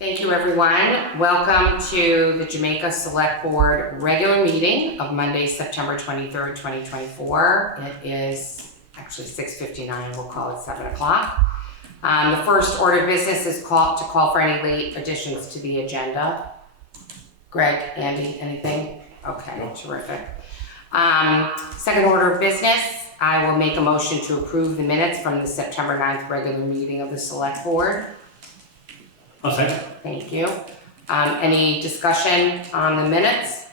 Thank you, everyone. Welcome to the Jamaica Select Board regular meeting of Monday, September 23rd, 2024. It is actually 6:59. We'll call it 7 o'clock. The first order of business is to call for any late additions to the agenda. Greg, Andy, anything? Okay, no. Terrific. Second order of business, I will make a motion to approve the minutes from the September 9th regular meeting of the Select Board. I'll second. Thank you. Any discussion on the minutes?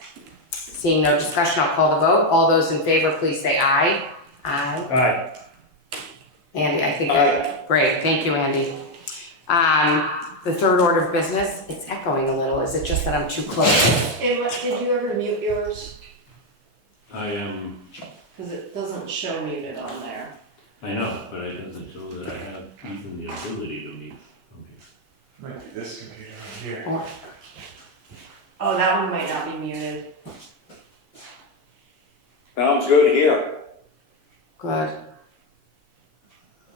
Seeing no discussion, I'll call the vote. All those in favor, please say aye. Aye. Aye. Andy, I think. Aye. Great, thank you, Andy. The third order of business, it's echoing a little. Is it just that I'm too close? Did you ever mute yours? I am. Because it doesn't show muted on there. I know, but it doesn't show that I have even the ability to mute. Might be this computer right here. Oh, that one might not be muted. Sounds good here. Good.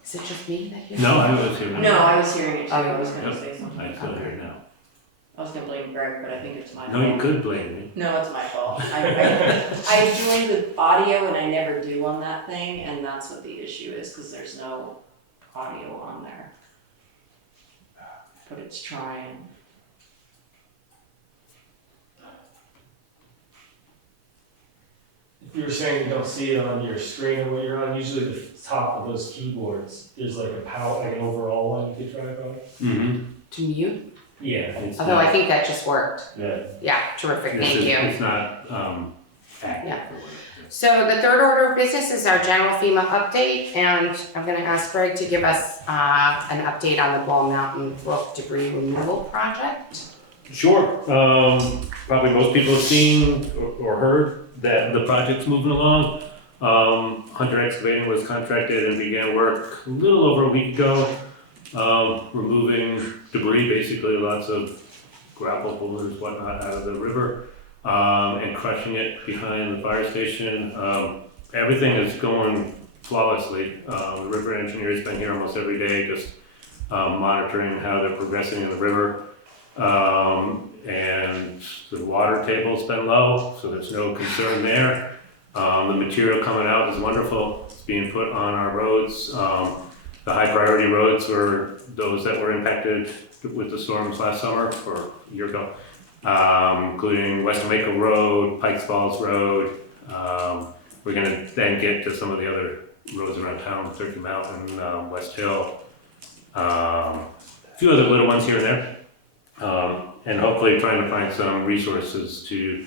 Is it just me that hears? No, I was hearing. No, I was hearing it too. Oh, I was going to yep. say something. I still hear it now. I was going to blame Greg, but I think it's my fault. No, you could blame me. No, it's my fault. I joined with audio and I never do on that thing, and that's what the issue is, because there's no audio on there. But it's trying. If you were saying you don't see it on your screen or what you're on, usually the top of those keyboards, there's like a power, like an overall one you could try on. Mm-hmm. To mute? Yeah. Although I think that just worked. Yeah. Yeah, terrific, thank you. It's not active. Yeah. So the third order of business is our general FEMA update, and I'm going to ask Greg to give us an update on the Mountain Brook debris removal project. Sure. Probably most people have seen or heard that the project's moving along. Hunter Excavating was contracted and began work a little over a week ago, removing debris, basically lots of grapple boulders, whatnot, out of the river. And crushing it behind the fire station. Everything is going flawlessly. The river engineer's been here almost every day, just monitoring how they're progressing in the river. And the water table's been low, so there's no concern there. The material coming out is wonderful. It's being put on our roads. The high priority roads were those that were impacted with the storms last summer or a year ago. Including West Jamaica Road, Pikes Falls Road. We're gonna then get to some of the other roads around town, Turkey Mountain, West Hill, a few other little ones here and there. And hopefully trying to find some resources to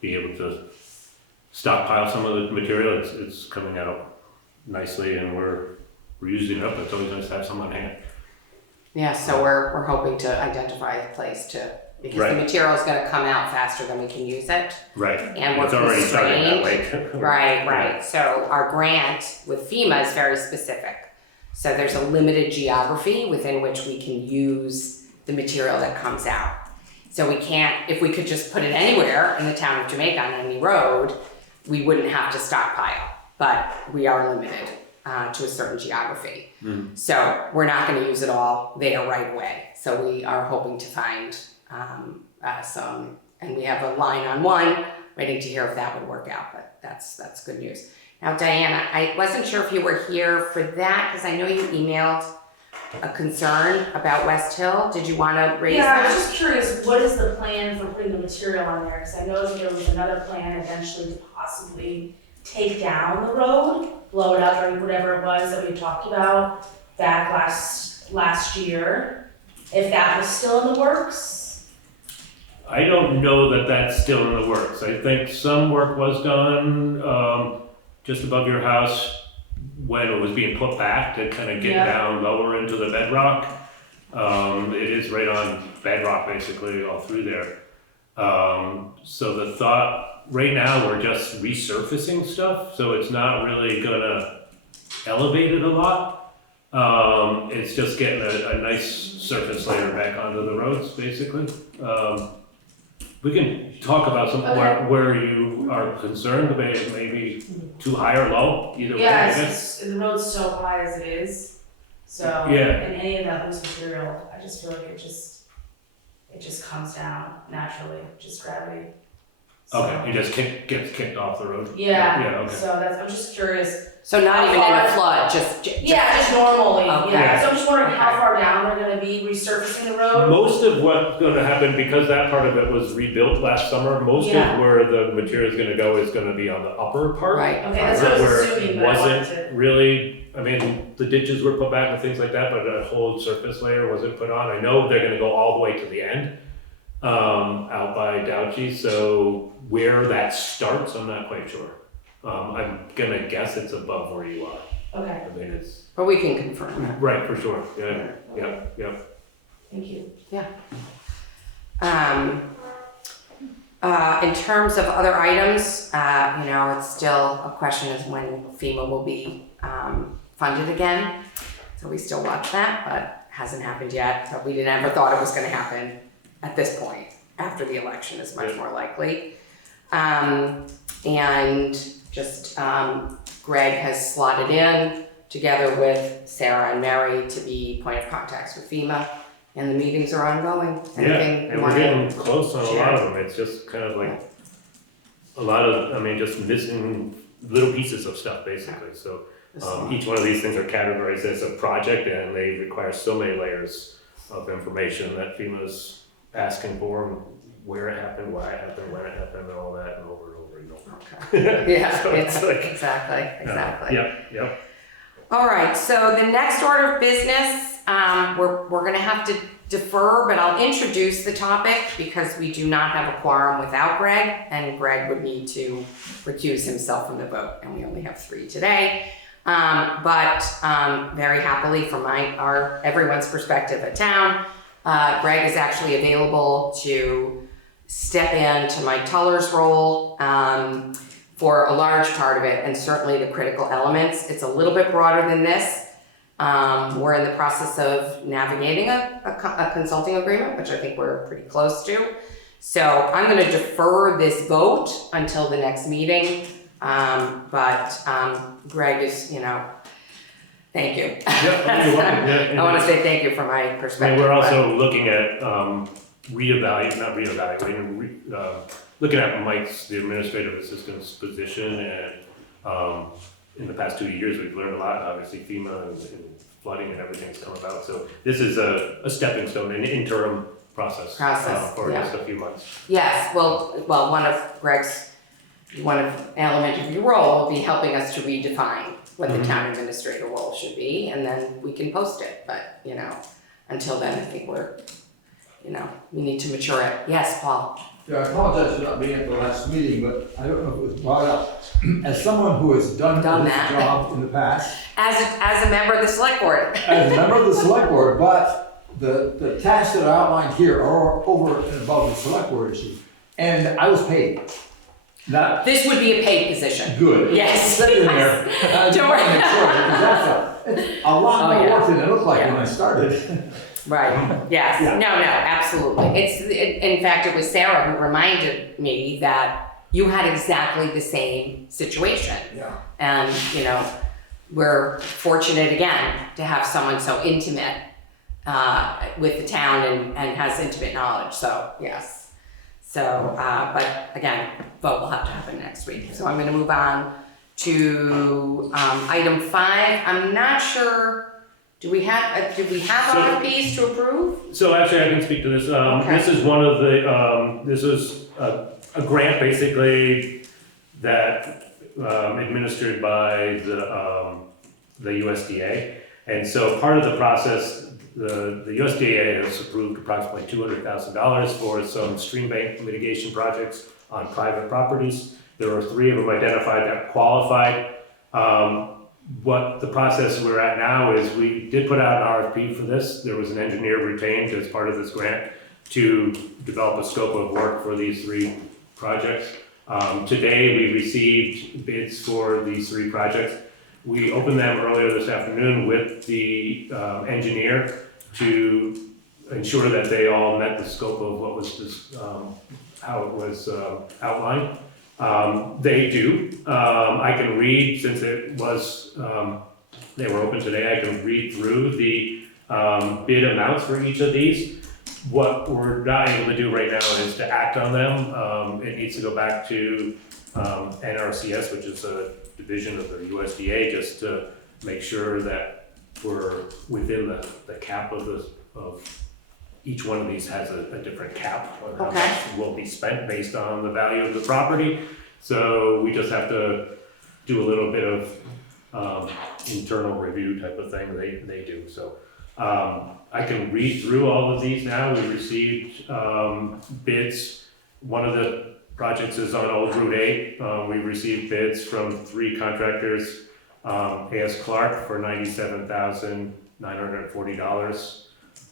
be able to stockpile some of the material. It's coming out nicely and we're using it up. It's always nice to have some on hand. Yeah, so we're hoping to identify a place to, because Right. the material is going to come out faster than we can use it. Right. And we're it's already starting that constrained. way. Right. So our grant with FEMA is very specific. So there's a limited geography within which we can use the material that comes out. So we can't, if we could just put it anywhere in the town of Jamaica on any road, we wouldn't have to stockpile, but we are limited to a certain geography. So we're not going to use it all there right away. So we are hoping to find some, and we have a line on one, waiting to hear if that would work out, but that's good news. Now, Diana, I wasn't sure if you were here for that, because I know you emailed a concern about West Hill. Did you want to raise that? Yeah, I was just curious, what is the plan for putting the material on there? Because I know that there was another plan eventually to possibly take down the road, blow it up, or whatever it was that we talked about back last year. If that was still in the works? I don't know that that's still in the works. I think some work was done just above your house when it was being put back to kind of get down lower into the bedrock. It is right on bedrock basically all through there. So the thought, right now we're just resurfacing stuff, so it's not really gonna elevate it a lot. It's just getting a nice surface layer back onto the roads basically. We can talk about some where you are concerned, maybe too high or low, either way, I guess. The road's so high as it is, so, Yeah. and any of that loose material, I just feel like it just it just comes down naturally, just gravity. Okay, it just gets kicked off the road? Yeah, Yeah, okay. so I'm just curious. So not even in a How flood, just. Yeah, just normally, Okay. yeah, so I'm just wondering how Okay. far down they're gonna be resurfacing the road? Most of what's gonna happen, because that part of it was rebuilt last summer, most Yeah. of where the material is gonna go is gonna be on the upper part. Right. Okay, that's what I was Where assuming, it but I wanted wasn't to. really, I mean, the ditches were put back and things like that, but a whole surface layer wasn't put on. I know they're gonna go all the way to the end, out by Douchy, so where that starts, I'm not quite sure. I'm gonna guess it's above where you are. Okay, I mean, it's, But we can confirm that. right, for sure, yeah, yep. thank you. In terms of other items, it's still a question of when FEMA will be funded again. So we still watch that, but hasn't happened yet. But we never thought it was gonna happen at this point. After the election is much more likely. And just Greg has slotted in together with Sarah and Mary to be point of contacts with FEMA. And the meetings are ongoing. Yeah, Anything you and we're wanna getting close on a share? lot of them, it's just kind of like a lot of, I mean, just missing little pieces of stuff basically, so. Each one of these things are categorized as a project and they require so many layers of information that FEMA's asking for, and where it happened, why it happened, when it happened, and all that, and over and over and over. Okay. Yeah, So it's it's like- exactly. Yep. All right, so the next order of business, we're gonna have to defer, but I'll introduce the topic because we do not have a quorum without Greg, and Greg would need to recuse himself from the vote, and we only have 3 today. But very happily from everyone's perspective at town, Greg is actually available to step into Mike Tuller's role for a large part of it, and certainly the critical elements. It's a little bit broader than this. We're in the process of navigating a consulting agreement, which I think we're pretty close to. So I'm going to defer this vote until the next meeting. But Greg is, thank you. I want to say thank you from my And perspective. we're also looking at looking at Mike's, the administrative assistant's position, and in the past 2 years, we've learned a lot, obviously FEMA and flooding and everything's come about, so this is a stepping stone, an interim process. For yeah. just a few months. Yes, well, one element of your role will be helping us to redefine what the town administrator role should be, and then we can post it, but, until then, I think we need to mature it. Yes, Paul? Yeah, I apologize for not being at the last meeting, but I don't know if it was brought up. As someone who has done this that. job in the past, As a member of the select board. as a member of the select board, but the tasks that are outlined here are over and above the select board issue. And I was paid. Not This would be a paid position. good. Yes. It's in there. I just Don't want to worry. make sure, because it's a lot Oh, more yeah. work than it looked like Yeah. when I started. Right, yes, Yeah. no, absolutely. In fact, it was Sarah who reminded me that you had exactly the same situation. Yeah. And, we're fortunate again to have someone so intimate with the town and has intimate knowledge, so, yes. So, but again, vote will have to happen next week. So I'm gonna move on to item 5. I'm not sure, did we have RFPs to approve? So actually, I can speak to this. Okay. This is one of the, this is a grant basically that administered by the USDA. And so part of the process, the USDA has approved approximately $200,000 for some stream bank mitigation projects on private properties. There were 3 of them identified that qualified. What the process we're at now is we did put out an RFP for this. There was an engineer retained as part of this grant to develop a scope of work for these 3 projects. Today we received bids for these 3 projects. We opened them earlier this afternoon with the engineer to ensure that they all met the scope of what was how it was outlined. They do. I can read, since it was, they were open today, I can read through the bid amounts for each of these. what we're not able to do right now is to act on them. It needs to go back to NRCS, which is a division of the USDA, just to make sure that we're within the cap of each one of these has a different cap on how Okay. much will be spent based on the value of the property. So we just have to do a little bit of internal review type of thing they do. So I can read through all of these now. We received bids. One of the projects is on Old Route 8. We received bids from 3 contractors. A.S. Clark for $97,940.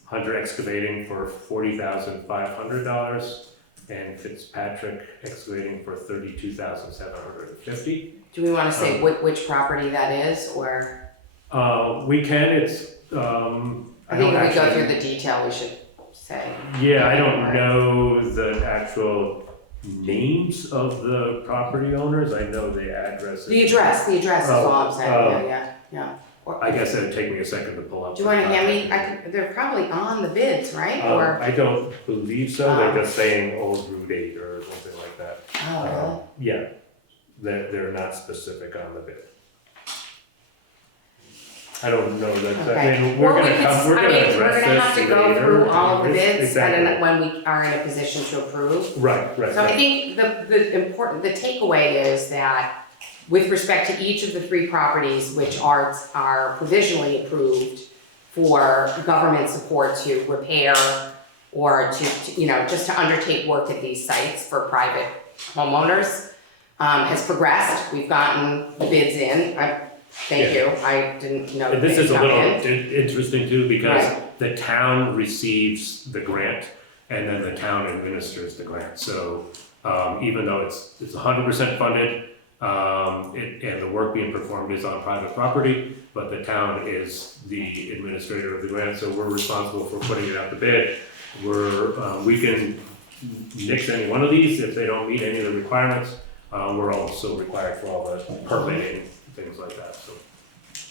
Hunter Excavating for $40,500. And Fitzpatrick Excavating for $32,750. Do we wanna say which property that is, or? We can, it's, I I think don't if we go actually, through the detail, we should say. yeah, I don't know the actual names of the property owners, I know the addresses. The address is all I'm saying, Oh, yeah. I guess it'd take me a second to pull up. Do you wanna hand me, they're probably on the bids, right, or? I don't believe so, they're just saying Old Route 8 or something like that. Oh, Yeah, they're not specific on the bid. I don't know that, really? I Okay. mean, we're Or we gonna could come, we're gonna address this We're gonna have to go later. through all of the bids, Exactly. and then when we are in a position to approve. Right. So I think the takeaway is that with respect to each of the 3 properties which are provisionally approved for government support to repair or to just to undertake work at these sites for private homeowners, has progressed. We've gotten the bids in. Thank you. I didn't know And the this bids is a come little in. interesting too, because Right. the town receives the grant and then the town administers the grant. So even though it's 100% funded, and the work being performed is on private property, but the town is the administrator of the grant, so we're responsible for putting it out to bid. We can nix any one of these if they don't meet any of the requirements. We're also required for all the permitting, things like that, so.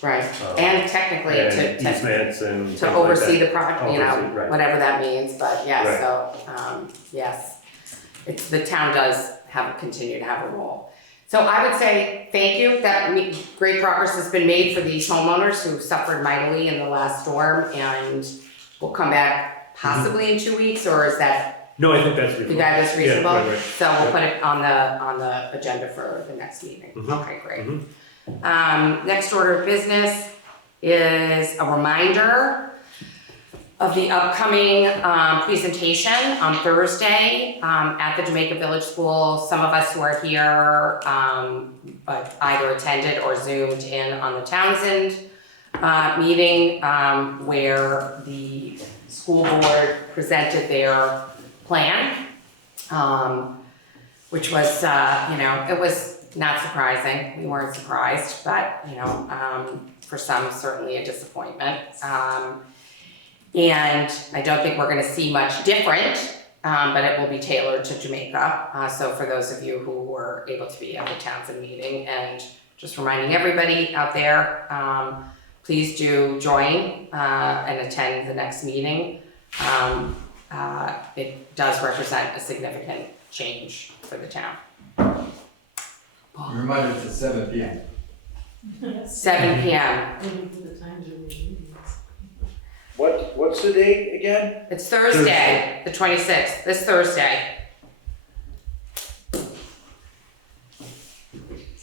Right, and technically And to easements and things to like oversee that. the project, Oversee, right. whatever that means, but yes, Right. so, yes. The town does continue to have a role. So I would say, thank you, great progress has been made for these homeowners who suffered mightily in the last storm, and we'll come back possibly in 2 weeks, or is that, No, I think that's you reasonable. guys is reasonable? Yeah, right. So we'll put it on the agenda for the next meeting. Mhm. Okay, great. Mhm. Next order of business is a reminder of the upcoming presentation on Thursday at the Jamaica Village School. Some of us who are here either attended or zoomed in on the Townshend meeting where the school board presented their plan, which was, it was not surprising. We weren't surprised, but, for some, certainly a disappointment. And I don't think we're gonna see much different, but it will be tailored to Jamaica. So for those of you who were able to be at the Townshend meeting, and just reminding everybody out there, please do join and attend the next meeting. It does represent a significant change for the town. Remind us at 7 p.m. 7 p.m. What's the date again? It's Thursday, the 26th, this Thursday.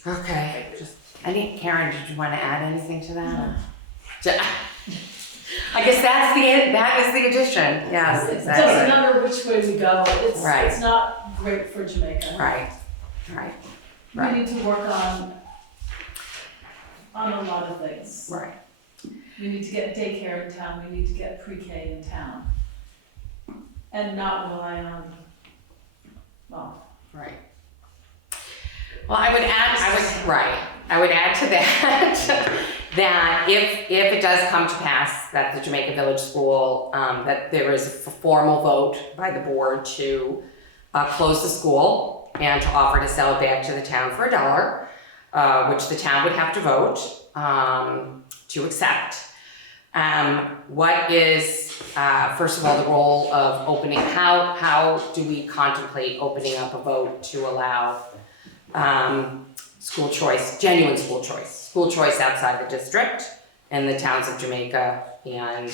Okay, Karen, did you want to add anything to that? I guess that is the addition, yes, It exactly. doesn't matter which way we go, Right. it's not great for Jamaica. Right. We need to work on a lot of things. Right. We need to get daycare in town, we need to get pre-K in town. And not rely on, Right. Well, I would add to that, that if it does come to pass that the Jamaica Village School, that there is a formal vote by the board to close the school and to offer to sell it back to the town for $1, which the town would have to vote to accept. What is, first of all, the role of opening, how do we contemplate opening up a vote to allow school choice, genuine school choice outside the district in the towns of Jamaica and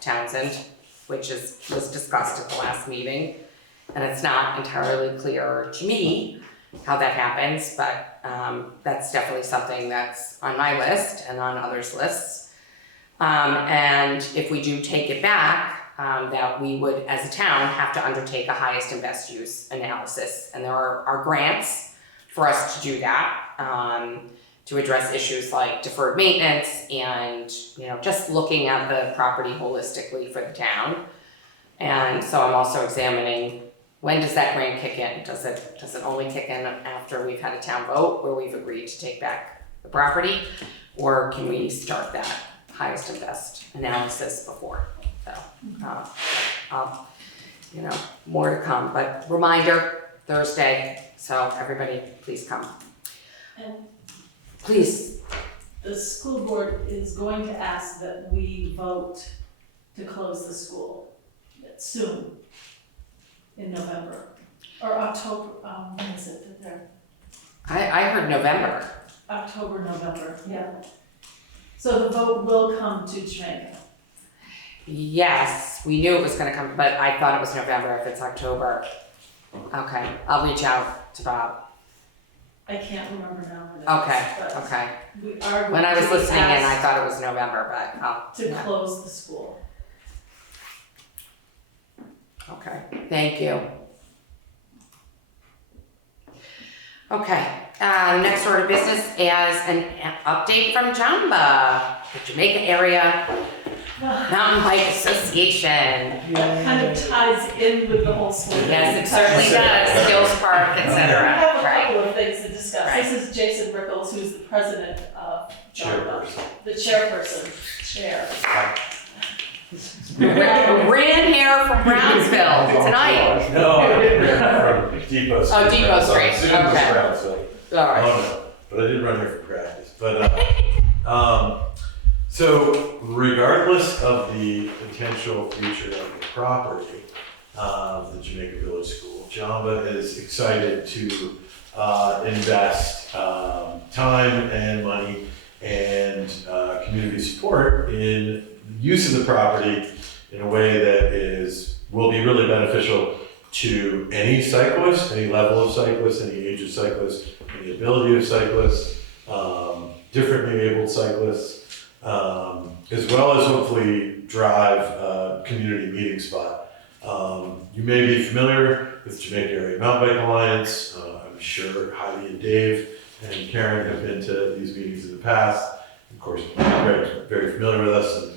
Townshend, which was discussed at the last meeting. And it's not entirely clear to me how that happens, but that's definitely something that's on my list and on others' lists. And if we do take it back, that we would, as a town, have to undertake a highest and best use analysis. And there are grants for us to do that, to address issues like deferred maintenance and, just looking at the property holistically for the town. And so I'm also examining, when does that grant kick in? Does it only kick in after we've had a town vote where we've agreed to take back the property? Or can we start that highest and best analysis before? So, more to come, but reminder, Thursday, so everybody please come. And Please. the school board is going to ask that we vote to close the school soon, in November, or October, when is it that they're, I heard November. October, November, yeah. So the vote will come to Jamaica. Yes, we knew it was gonna come, but I thought it was November if it's October. Okay, I'll reach out to Bob. I can't remember now what it is. But Okay. we are When I going was to be listening in, I asked thought it was November, but I'll. to close the school. Okay, thank you. Okay, next order of business is an update from JAMBA, the Jamaica Area Mountain Bike Association. That kind of ties in with the whole school. Yes, it certainly does, Skills Park, We etc. have a Right. couple of things to discuss. Right. This is Jason Rickles, who's the president of JAMBA. Chairperson. The chair. Ran here from Brownsville tonight. No, I didn't from Depot Street. Oh, Depot Street, Soon as okay. Brownsville. All right. Oh, no, but I did run here for practice. But, so regardless of the potential future of the property, the Jamaica Village School, JAMBA is excited to invest time and money and community support in the use of the property in a way that will be really beneficial to any cyclist, any level of cyclist, any age of cyclist, any ability of cyclists, differently abled cyclists, as well as hopefully drive a community meeting spot. You may be familiar with Jamaica Area Mountain Bike Alliance. I'm sure Heidi and Dave and Karen have been to these meetings in the past. Of course, Greg's very familiar with us.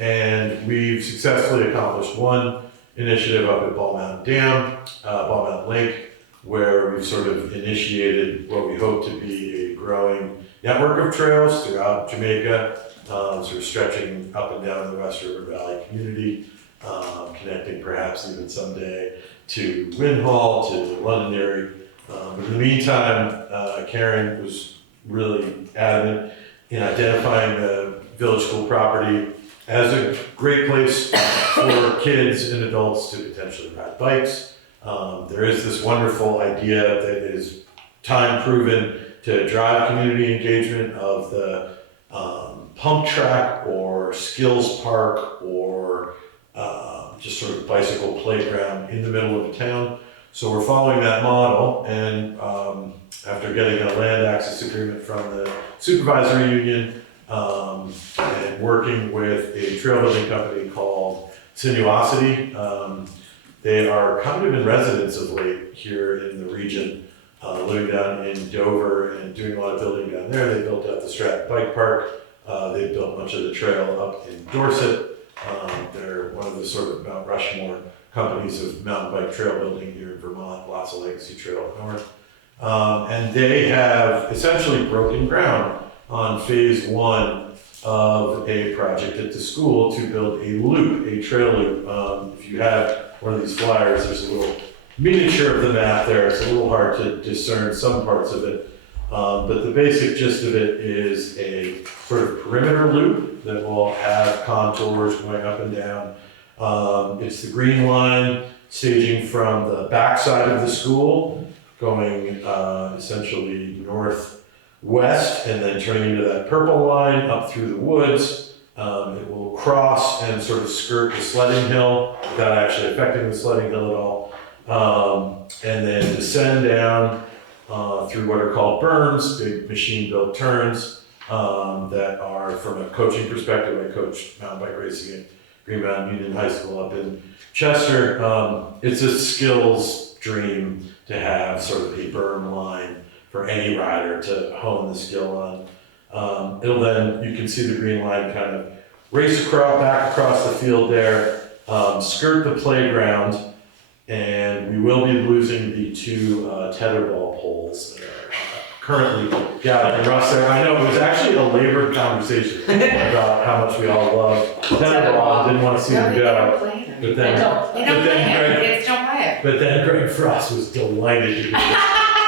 And we've successfully accomplished one initiative up at Ball Mountain Lake, where we've sort of initiated what we hope to be a growing network of trails throughout Jamaica, sort of stretching up and down the West River Valley community, connecting perhaps even someday to Windhall, to Londonderry. But in the meantime, Karen was really adamant in identifying the village school property as a great place for kids and adults to potentially ride bikes. There is this wonderful idea that is time proven to drive community engagement of the pump track or skills park or just sort of bicycle playground in the middle of the town. So we're following that model, and after getting a land access agreement from the supervisory union and working with a trail building company called Sinuosity, they are kind of in residence of late here in the region, living down in Dover and doing a lot of building down there. They built out the Stratton Bike Park. They built much of the trail up in Dorset. They're one of the sort of Mount Rushmore companies of mountain bike trail building here in Vermont, lots of legacy trail up north. And they have essentially broken ground on phase one of a project at the school to build a loop, a trail loop. If you have one of these flyers, there's a little miniature of the map there. It's a little hard to discern some parts of it. But the basic gist of it is a sort of perimeter loop that will have contours going up and down. It's the green line staging from the backside of the school, going essentially northwest, and then turning into that purple line up through the woods. It will cross and sort of skirt the sledding hill without actually affecting the sledding hill at all. And then descend down through what are called berms, big machine-built turns that are, from a coaching perspective, I coached mountain bike racing at Green Mountain Union High School up in Chester. It's a skills dream to have sort of a berm line for any rider to hone the skill on. It'll then, you can see the green line kind of race back across the field there, skirt the playground, and we will be losing the two tetherball poles that are currently gathering rust there. I know it was actually a labored conversation about how much we all love tetherball and didn't want to see them go. But then Greg Frost was delighted to do it.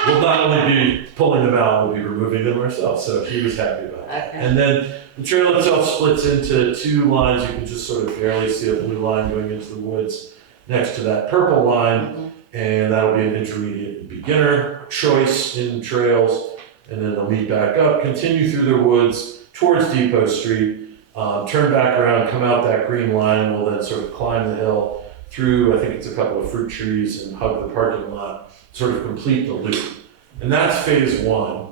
We'll not only be pulling them out, we'll be removing them ourselves, so he was happy about that. Okay. And then the trail itself splits into two lines. You can just sort of barely see a blue line going into the woods next to that purple line, and that'll be an intermediate and beginner choice in trails, and then they'll meet back up, continue through the woods towards Depot Street, turn back around, come out that green line, we'll then sort of climb the hill through, I think it's a couple of fruit trees, and hug the parking lot, sort of complete the loop. And that's phase one.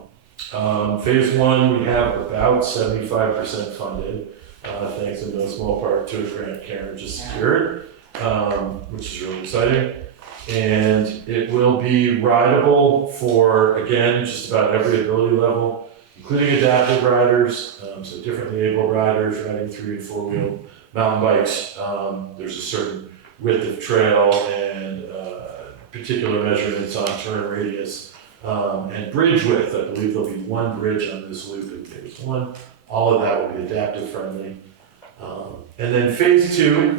Phase one, we have about 75% funded, thanks in no small part to a grant Karen just secured, which is really exciting. And it will be rideable for, again, just about every ability level, including adaptive riders, so differently able riders riding 3- and 4-wheel mountain bikes. There's a certain width of trail and particular measurements on turn radius and bridge width. I believe there'll be one bridge on this loop in phase one. All of that will be adaptive friendly. And then phase two,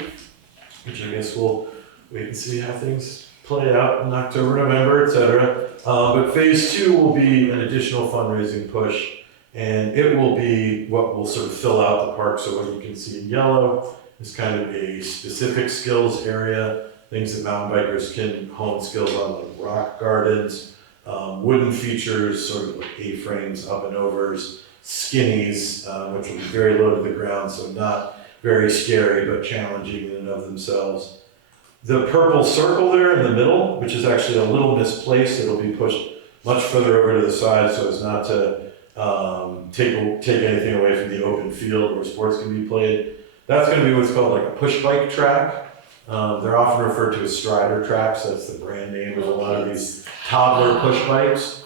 which I guess we'll wait and see how things play out in October, November, etc. But phase two will be an additional fundraising push, and it will be what will sort of fill out the park. So what you can see in yellow is kind of a specific skills area, things that mountain bikers can hone skills on, like rock gardens, wooden features, sort of like A-frames, up and overs, skinnies, which will be very low to the ground, so not very scary, but challenging in and of themselves. The purple circle there in the middle, which is actually a little misplaced, it'll be pushed much further over to the side so as not to take anything away from the open field where sports can be played. That's going to be what's called like a push bike track. They're often referred to as strider tracks. That's the brand name of a lot of these toddler push bikes.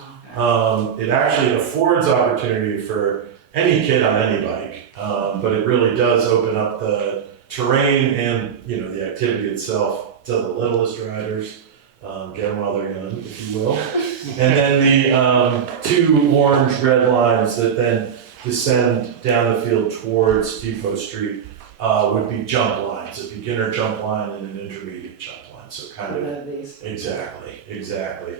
It actually affords opportunity for any kid on any bike, but it really does open up the terrain and the activity itself to the littlest riders. Get them while they're young, if you will. And then the two orange-red lines that then descend down the field towards Depot Street would be jump lines, a beginner jump line and an intermediate jump line. So kind of exactly.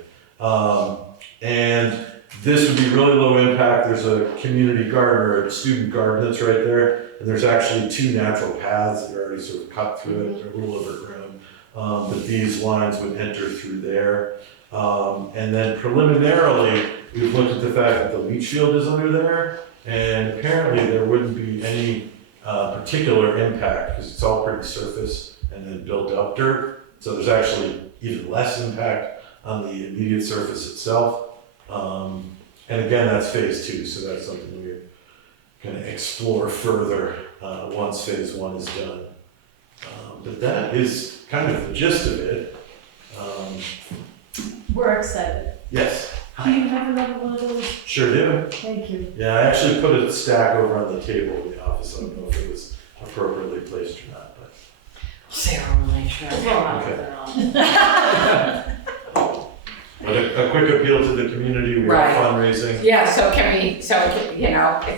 And this would be really low impact. There's a community garden or a student garden that's right there, and there's actually two natural paths that are already sort of cut through it. They're a little overgrown, but these lines would enter through there. And then preliminarily, we've looked at the fact that the leach field is under there, and apparently there wouldn't be any particular impact because it's all pretty surface and then built up dirt. So there's actually even less impact on the immediate surface itself. And again, that's phase two, so that's something we're going to explore further once phase one is done. But that is kind of the gist of it. We're excited. Yes, Do you have another one of those? sure do. Thank you. Yeah, I actually put a stack over on the table in the office. I don't know if it was appropriately placed or not, but. Sarah will make sure. But a quick appeal to the community, we're Right. fundraising, Yeah, so if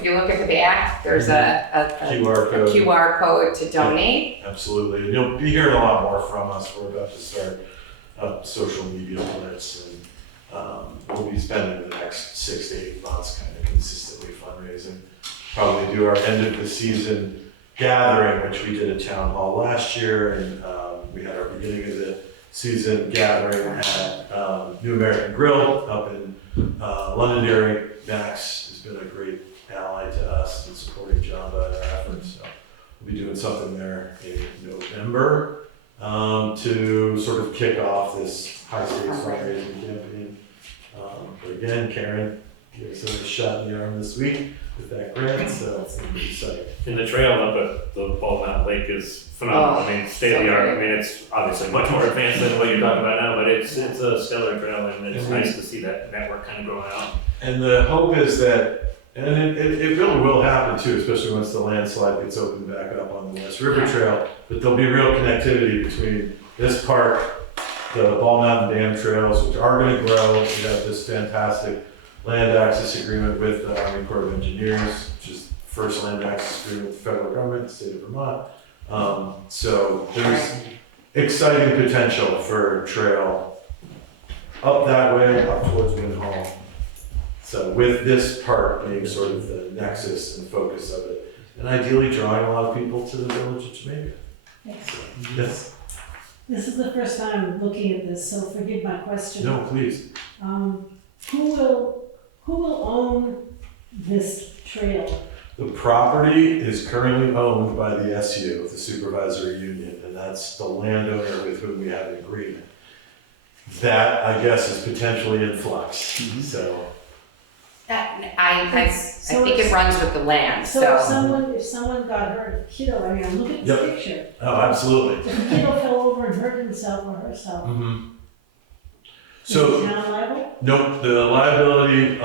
you look at the back, there's a QR code. QR code to donate. Absolutely, and you'll be hearing a lot more from us. We're about to start social media blitz, and We'll be spending the next 6 to 8 months kind of consistently fundraising. Probably do our end of the season gathering, which we did at Town Hall last year, and we had our beginning of the season gathering at New American Grill up in Londonderry. Max has been a great ally to us in supporting JAMBA and our efforts, so we'll be doing something there in November to sort of kick off this high stakes fundraising campaign. But again, Karen gave us a shot in the arm this week with that grant, so it's gonna be exciting. And the trail up at the Bald Mountain Lake is phenomenal. I mean, state of the art. I mean, it's obviously much more advanced than what you're talking about now, but it's a stellar trail, and it's nice to see that network kind of growing out. And the hope is that, and it really will happen too, especially once the landslide gets opened back up on the West River Trail, that there'll be real connectivity between this park, the Bald Mountain Dam trails, which are going to grow. We have this fantastic land access agreement with the Army Corps of Engineers, which is the first land access agreement with the federal government, the state of Vermont. So there's exciting potential for trail up that way, up towards Wind Hall. So with this park being sort of the nexus and focus of it, and ideally drawing a lot of people to the village of Jamaica. Yes. This is the first time looking at this, so forgive my question. No, please. Who will own this trail? The property is currently owned by the SU, the Supervisory Union, and that's the landowner with whom we have an agreement. That, I guess, is potentially in flux, so. I think it runs with the land, So so. if someone got hurt, a kiddo, I mean, look at this Yep. picture. Oh, absolutely. If a kiddo fell over and hurt himself or herself, Mm-hmm. is So, the town liable? nope, the liability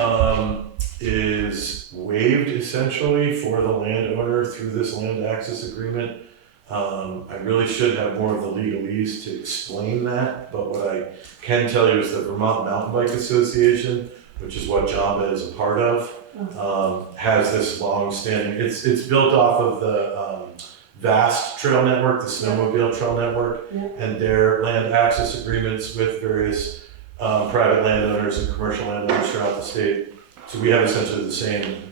is waived essentially for the landowner through this land access agreement. I really should have more of the legalese to explain that, but what I can tell you is the Vermont Mountain Bike Association, which is what JAMBA is a part of, has this long-standing, it's built off of the VAST trail network, the snowmobile trail network, and their land access agreements with various private landowners and commercial landowners throughout the state. So we have essentially the same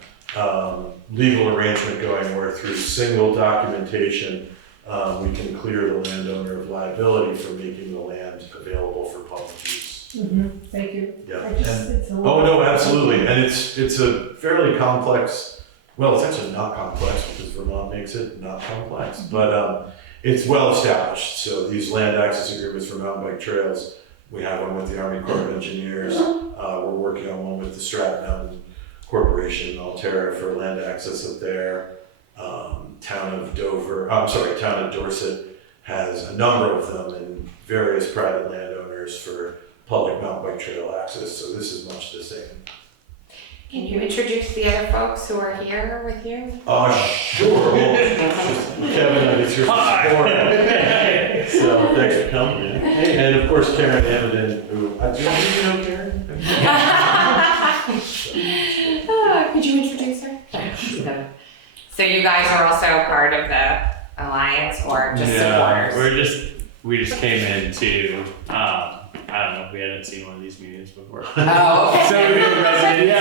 legal arrangement going where through single documentation, we can clear the landowner of liability for making the land available for public use. Thank you. Yeah. It's a Oh, no, absolutely. And it's a fairly complex, well, it's actually not complex because Vermont makes it not complex, but it's well established. So these land access agreements for mountain bike trails, we have one with the Army Corps of Engineers. We're working on one with the Stratton Mountain Corporation, Altera, for land access up there. Town of Dorset has a number of them and various private landowners for public mountain bike trail access, so this is much the same. Can you introduce the other folks who are here with you? Sure. Well, Kevin, it's your support. So thanks for coming. And of course, Karen Hamilton, who, do you know Karen? Could you introduce her? So you guys are also part of the alliance or just supporters? We just came into, I don't know, we hadn't seen one of these meetings before. Oh, okay. So we were resident, we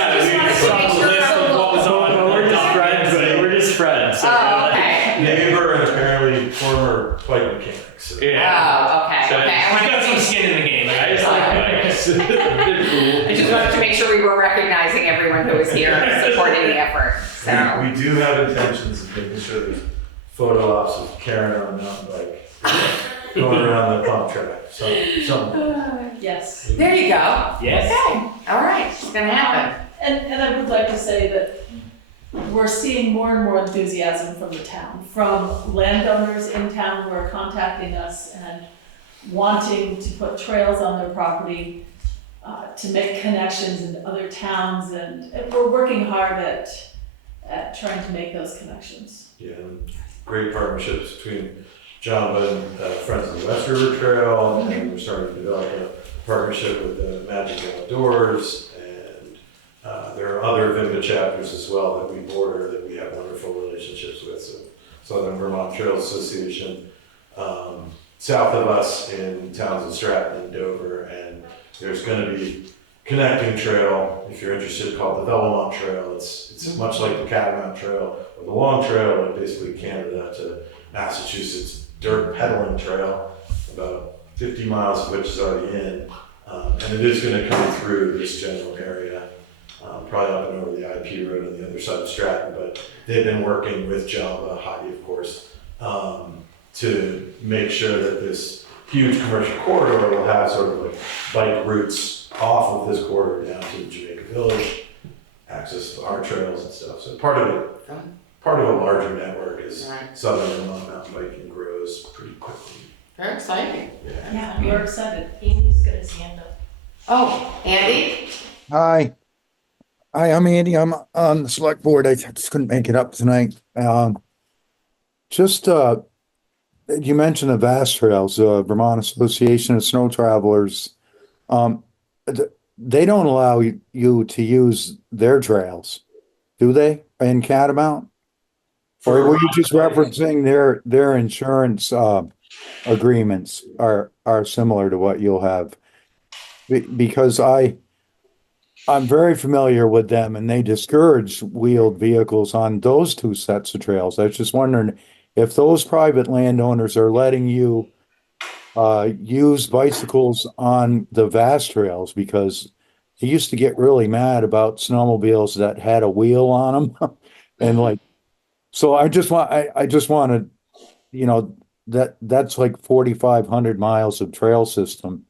saw the list of what was on. We're just friends, we're just friends. So Oh, okay. Neighbor and apparently former bike mechanic. So. Yeah. Oh, okay, So okay. we got some skin in the game. I just like bikes. They're cool. I just wanted to make sure we were recognizing everyone who was here and supporting the effort, so. We do have intentions of making sure there's photo ops of Karen on a mountain bike going around the pump track. So, Yes. There you go. Yes. Okay, all right, it's gonna happen. And I would like to say that we're seeing more and more enthusiasm from the town, from landowners in town who are contacting us and wanting to put trails on their property, to make connections in other towns, and we're working hard at trying to make those connections. yeah, great partnerships between JAMBA and Friends of the West River Trail, and we're starting to develop a partnership with the Magic Outdoors, and there are other VMA chapters as well that we border that we have wonderful relationships with. So Southern Vermont Trail Association, south of us in towns of Stratton and Dover, and there's going to be connecting trail, if you're interested, called the Velomont Trail. It's much like the Catamount Trail, or the Long Trail, like basically Canada to Massachusetts dirt pedaling trail, about 50 miles of which is already in. And it is going to come through this general area, probably up and over the IP road on the other side of Stratton, but they've been working with JAMBA, Heidi of course, to make sure that this huge commercial corridor will have sort of like bike routes off of this corridor down to Jamaica Village, access to our trails and stuff. So part of a larger network is Southern Vermont mountain biking grows pretty quickly. Very exciting. Yeah, we're excited. Amy's got his hand up. Oh, Andy? Hi. Hi, I'm Andy. I'm on the select board. I just couldn't make it up tonight. You mentioned the Vast Trails, Vermont Association of Snow Travelers. They don't allow you to use their trails, do they, in Catamount? Or were you just referencing their insurance agreements are similar to what you'll have? Because I'm very familiar with them, and they discourage wheeled vehicles on those two sets of trails. I was just wondering if those private landowners are letting you use bicycles on the Vast Trails, because they used to get really mad about snowmobiles that had a wheel on them, and like, so I just wanted, that's like 4,500 miles of trail system.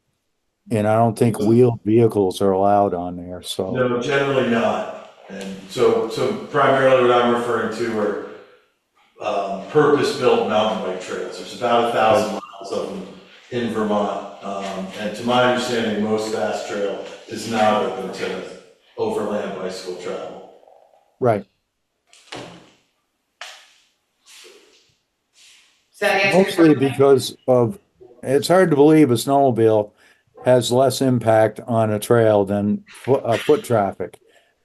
And I don't think wheeled vehicles are allowed on there, so. No, generally not. And so primarily what I'm referring to are purpose-built mountain bike trails. There's about 1,000 miles of them in Vermont. And to my understanding, most Vast Trail is not open to overland bicycle travel. So Right. that answers Mostly your question? because it's hard to believe a snowmobile has less impact on a trail than foot traffic.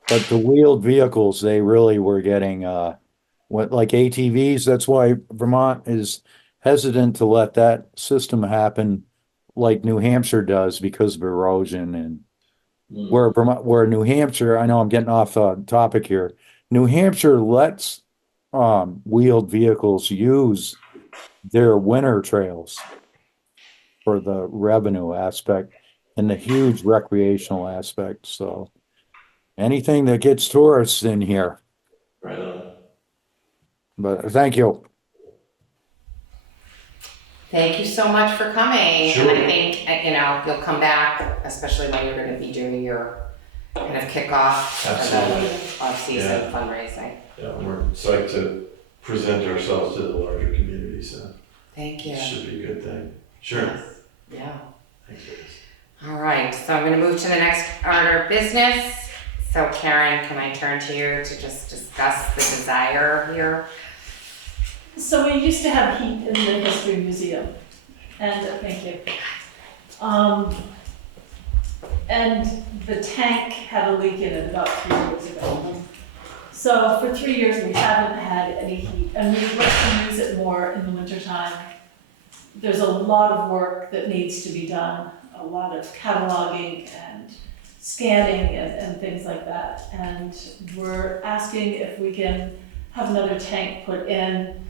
But the wheeled vehicles, they really were getting, like ATVs. That's why Vermont is hesitant to let that system happen like New Hampshire does, because of erosion. And where New Hampshire, I know I'm getting off topic here. New Hampshire lets wheeled vehicles use their winter trails for the revenue aspect and the huge recreational aspect. So anything that gets tourists in here. Right on. But thank you. Thank you so much for coming. Sure. And I think, you'll come back, especially when you're going to be doing your kind of kickoff Absolutely. for the off-season fundraising. Yeah, we're psyched to present ourselves to the larger community, so Thank you. it should be a good thing. Sure. Yeah. Thank you. All right, so I'm going to move to the next order of business. So Karen, can I turn to you to just discuss the desire here? So we used to have heat in the History Museum, and thank you. And the tank had a leak in it about 3 years ago. So for 3 years, we haven't had any heat, and we'd like to use it more in the wintertime. There's a lot of work that needs to be done, a lot of cataloging and scanning and things like that. And we're asking if we can have another tank put in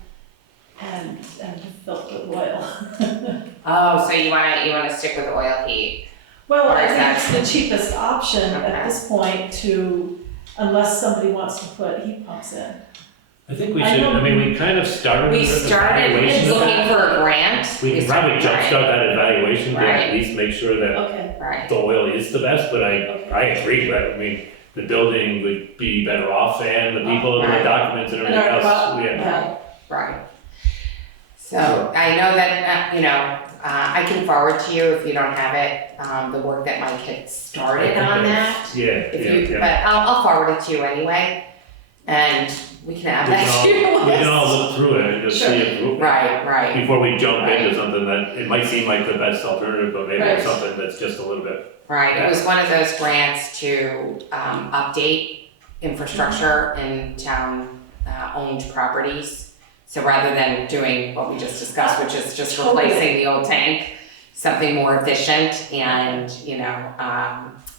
and filled with oil. Oh, so you want to stick with oil heat? Well, Or I is think that- it's the cheapest option Okay. at this point unless somebody wants to put heat pumps in. I think we should, we kind of started. We with the started evaluation of looking that. for a grant. We can probably jumpstart that evaluation to Right. at least make sure that Okay. Right. the oil is the best, but I agree, right? I mean, the building would be better off and the people and Right. the documents and And everything our, else, yeah. Right. So I know that, I can forward to you if you don't have it, the work that Mike had started on that. Yeah, If you, yeah. but I'll forward it to you anyway, and we can add We that to your can all, we can all list. look through it and just see if, Right. before we jump Right. into something that, it might seem like the best alternative, but maybe it's Right. something that's just a little bit. Right, it was one of those grants to, update infrastructure in town, owned properties. So rather than doing what we just discussed, which is just Totally. replacing the old tank, something more efficient and,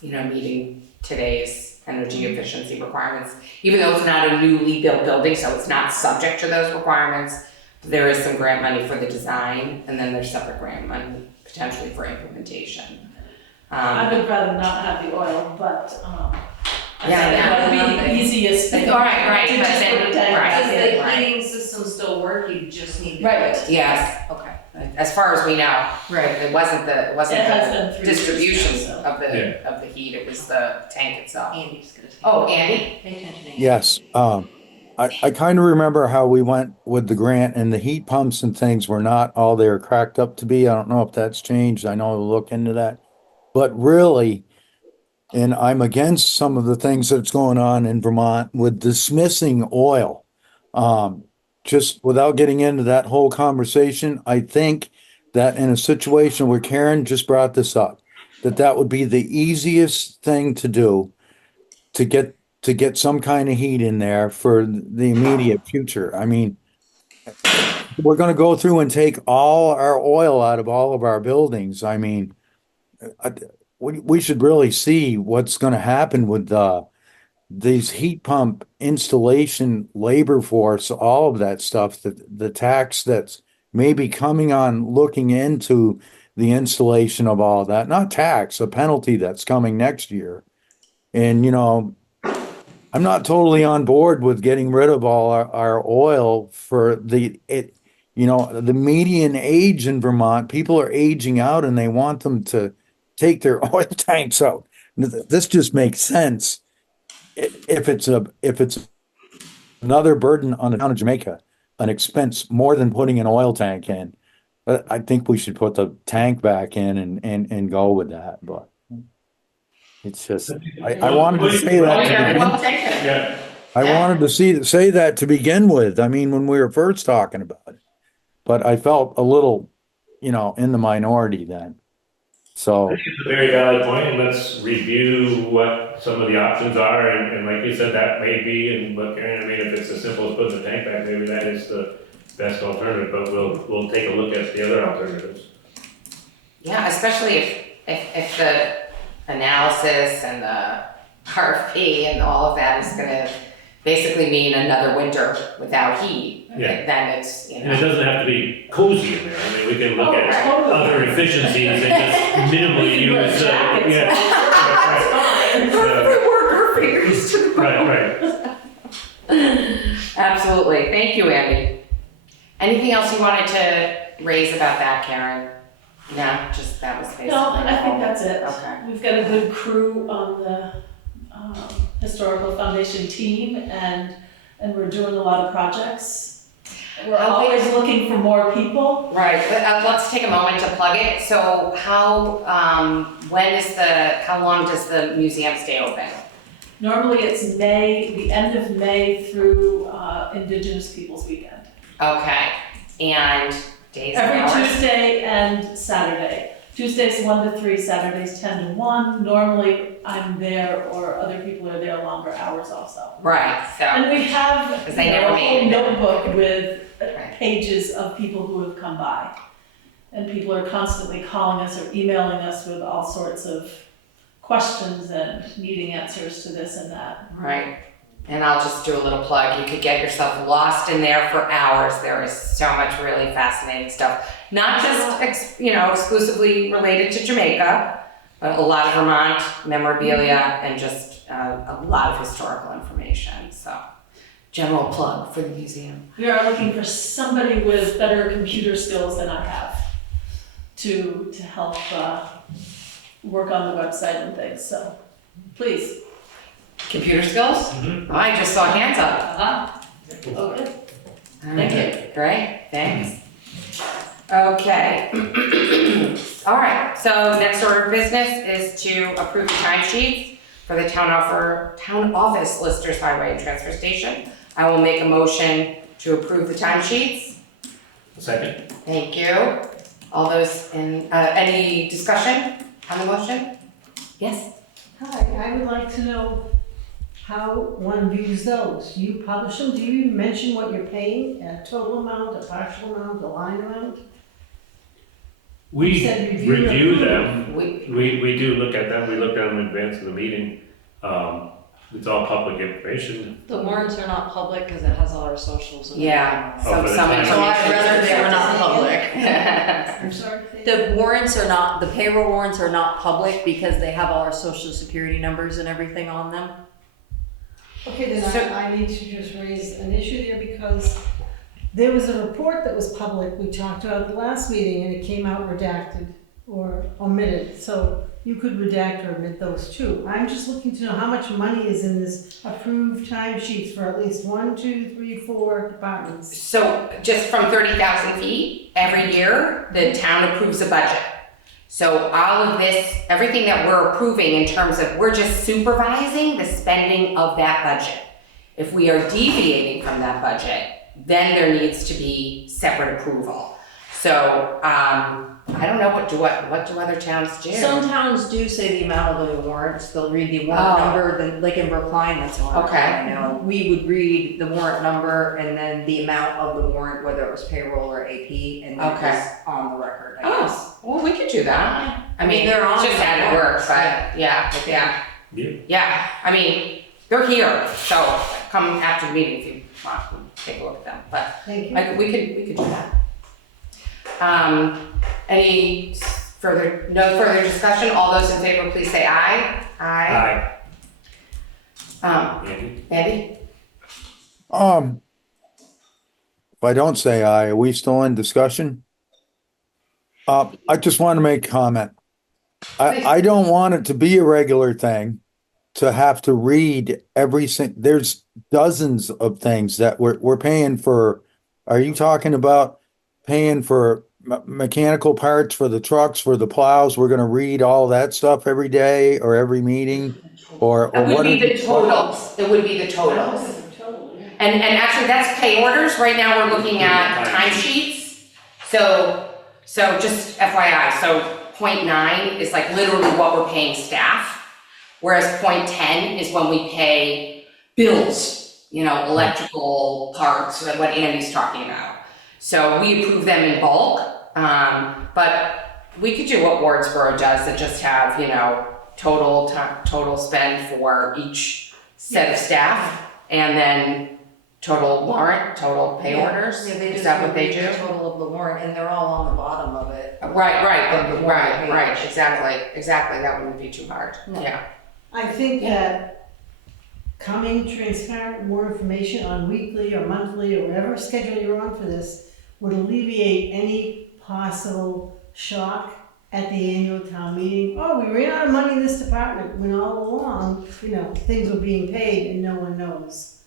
meeting today's energy efficiency requirements. Even though it's not a newly built building, so it's not subject to those requirements, there is some grant money for the design, and then there's separate grant money potentially for implementation. I would rather not have the oil, but, Yeah, that would be the easiest thing. All right, to but just then- put a tank right. back Does in. the heating system still work? You just need to. Right. Yes, Okay. as far as we know, Right. it wasn't It has been the 3 years distribution now, so. of the heat, it was the tank itself. Andy's gonna take. Oh, Andy? Pay attention to Andy. Yes, I kind of remember how we went with the grant and the heat pumps and things were not all they were cracked up to be. I don't know if that's changed. I know we'll look into that. But really, and I'm against some of the things that's going on in Vermont with dismissing oil. Just without getting into that whole conversation, I think that in a situation where Karen just brought this up, that would be the easiest thing to do to get some kind of heat in there for the immediate future. I mean, we're going to go through and take all our oil out of all of our buildings. I mean, we should really see what's going to happen with these heat pump installation labor force, all of that stuff, the tax that's maybe coming on looking into the installation of all that, not tax, a penalty that's coming next year. And, I'm not totally on board with getting rid of all our oil for the median age in Vermont. People are aging out and they want them to take their oil tanks out. This just makes sense. If it's another burden on the town of Jamaica, an expense more than putting an oil tank in, I think we should put the tank back in and go with that. But it's just, I wanted to say that to begin. Yeah. I wanted to say that to begin with. I mean, when we were first talking about it, but I felt a little, in the minority then. So I think it's a very valid point, and let's review what some of the options are, and like you said, that may be, and but Karen, I mean, if it's as simple as putting the tank back, maybe that is the best alternative, but we'll take a look at the other alternatives. Yeah, especially if the analysis and the RFP and all of that is gonna basically mean another winter without heat, Yeah. then it's, And it doesn't have to be cozy in there, I mean, we can look at other efficiencies and just minimally use, Worker fingers to the bone. Right. Absolutely, thank you, Andy. Anything else you wanted to raise about that, Karen? No, just that was basically. No, I think that's it. Okay. We've got a good crew on the Historical Foundation team, and we're doing a lot of projects. We're always looking for more people. Right, let's take a moment to plug it. So how long does the museum stay open? Normally it's May, the end of May through Indigenous Peoples Weekend. Okay, and days and Every hours? Tuesday and Saturday. Tuesdays 1 to 3, Saturdays 10 to 1. Normally I'm there, or other people are there longer hours also. Right, so, And we have Because they never a whole made it. notebook with Right. pages of people who have come by. And people are constantly calling us or emailing us with all sorts of questions and needing answers to this and that. right. And I'll just do a little plug. You could get yourself lost in there for hours. There is so much really fascinating stuff. Not just, exclusively related to Jamaica, but a lot of Vermont memorabilia and just a lot of historical information. So, general plug for the museum. We are looking for somebody with better computer skills than I have to help work on the website and things, so please. Computer skills? Mhm. I just saw hands up. Okay. Thank you. Great, thanks. Okay. All right, so next order of business is to approve the timesheets for the town office listers, highway, and transfer station. I will make a motion to approve the timesheets. Second. Thank you. All those any discussion on the motion? Yes? Hi, I would like to know how one views those. Do you publish them? Do you even mention what you're paying, a total amount, a partial amount, a line amount? We You said review review them. them We do look at them, we looked at them in advance of the meeting. It's all public information. The warrants are not public because it has all our socials. And Yeah, Oh, so for the some time. So I'd information. rather they were not public. I'm sorry. The warrants are not, the payroll warrants are not public because they have all our social security numbers and everything on them. Okay, So- then I need to just raise an issue there because there was a report that was public, we talked about at the last meeting, and it came out redacted or omitted, so you could redact or omit those too. I'm just looking to know how much money is in this approved timesheets for at least 1, 2, 3, 4 departments. So just from 30,000 feet, every year, the town approves a budget. So all of this, everything that we're approving in terms of, we're just supervising the spending of that budget. If we are deviating from that budget, then there needs to be separate approval. So, I don't know, what do other towns do? Some towns do say the amount of the warrants, they'll read the warrant Oh. number, then like in Brookline, that's all Okay. I know. We would read the warrant number and then the amount of the warrant, whether it was payroll or AP, and then Okay. it's on the record, I guess. Oh, well, we could do that. I mean, They're on it's just the added work, warrants, but yeah. Yeah. Yeah, I mean, they're here, so come after the meeting if you want, take a look at them, but Thank you. we could do that. Any no further discussion? All those in favor, please say aye. Aye. Andy? Andy? If I don't say aye, are we still in discussion? I just want to make a comment. I don't want it to be a regular thing to have to read there's dozens of things that we're paying for. Are you talking about paying for mechanical parts for the trucks, for the plows? We're going to read all that stuff every day or every meeting, or It would what? be the totals. It would be the totals. And actually, that's pay orders. Right now, we're looking at timesheets. So just FYI, so 0.9 is like literally what we're paying staff, whereas 0.10 is when we pay bills, electrical parts, like what Andy's talking about. So we approve them in bulk, but we could do what Wardsboro does and just have, total spend for each set of staff, and then total warrant, total pay orders. Yeah, they Is just that what they read do? the total of the warrant, and they're all on the bottom of it. Right, exactly, that wouldn't be too hard, No. yeah. I think that coming transparent, more information on weekly or monthly or whatever schedule you're on for this would alleviate any possible shock at the annual town meeting. Oh, we ran out of money in this department, when all along, things were being paid and no one knows.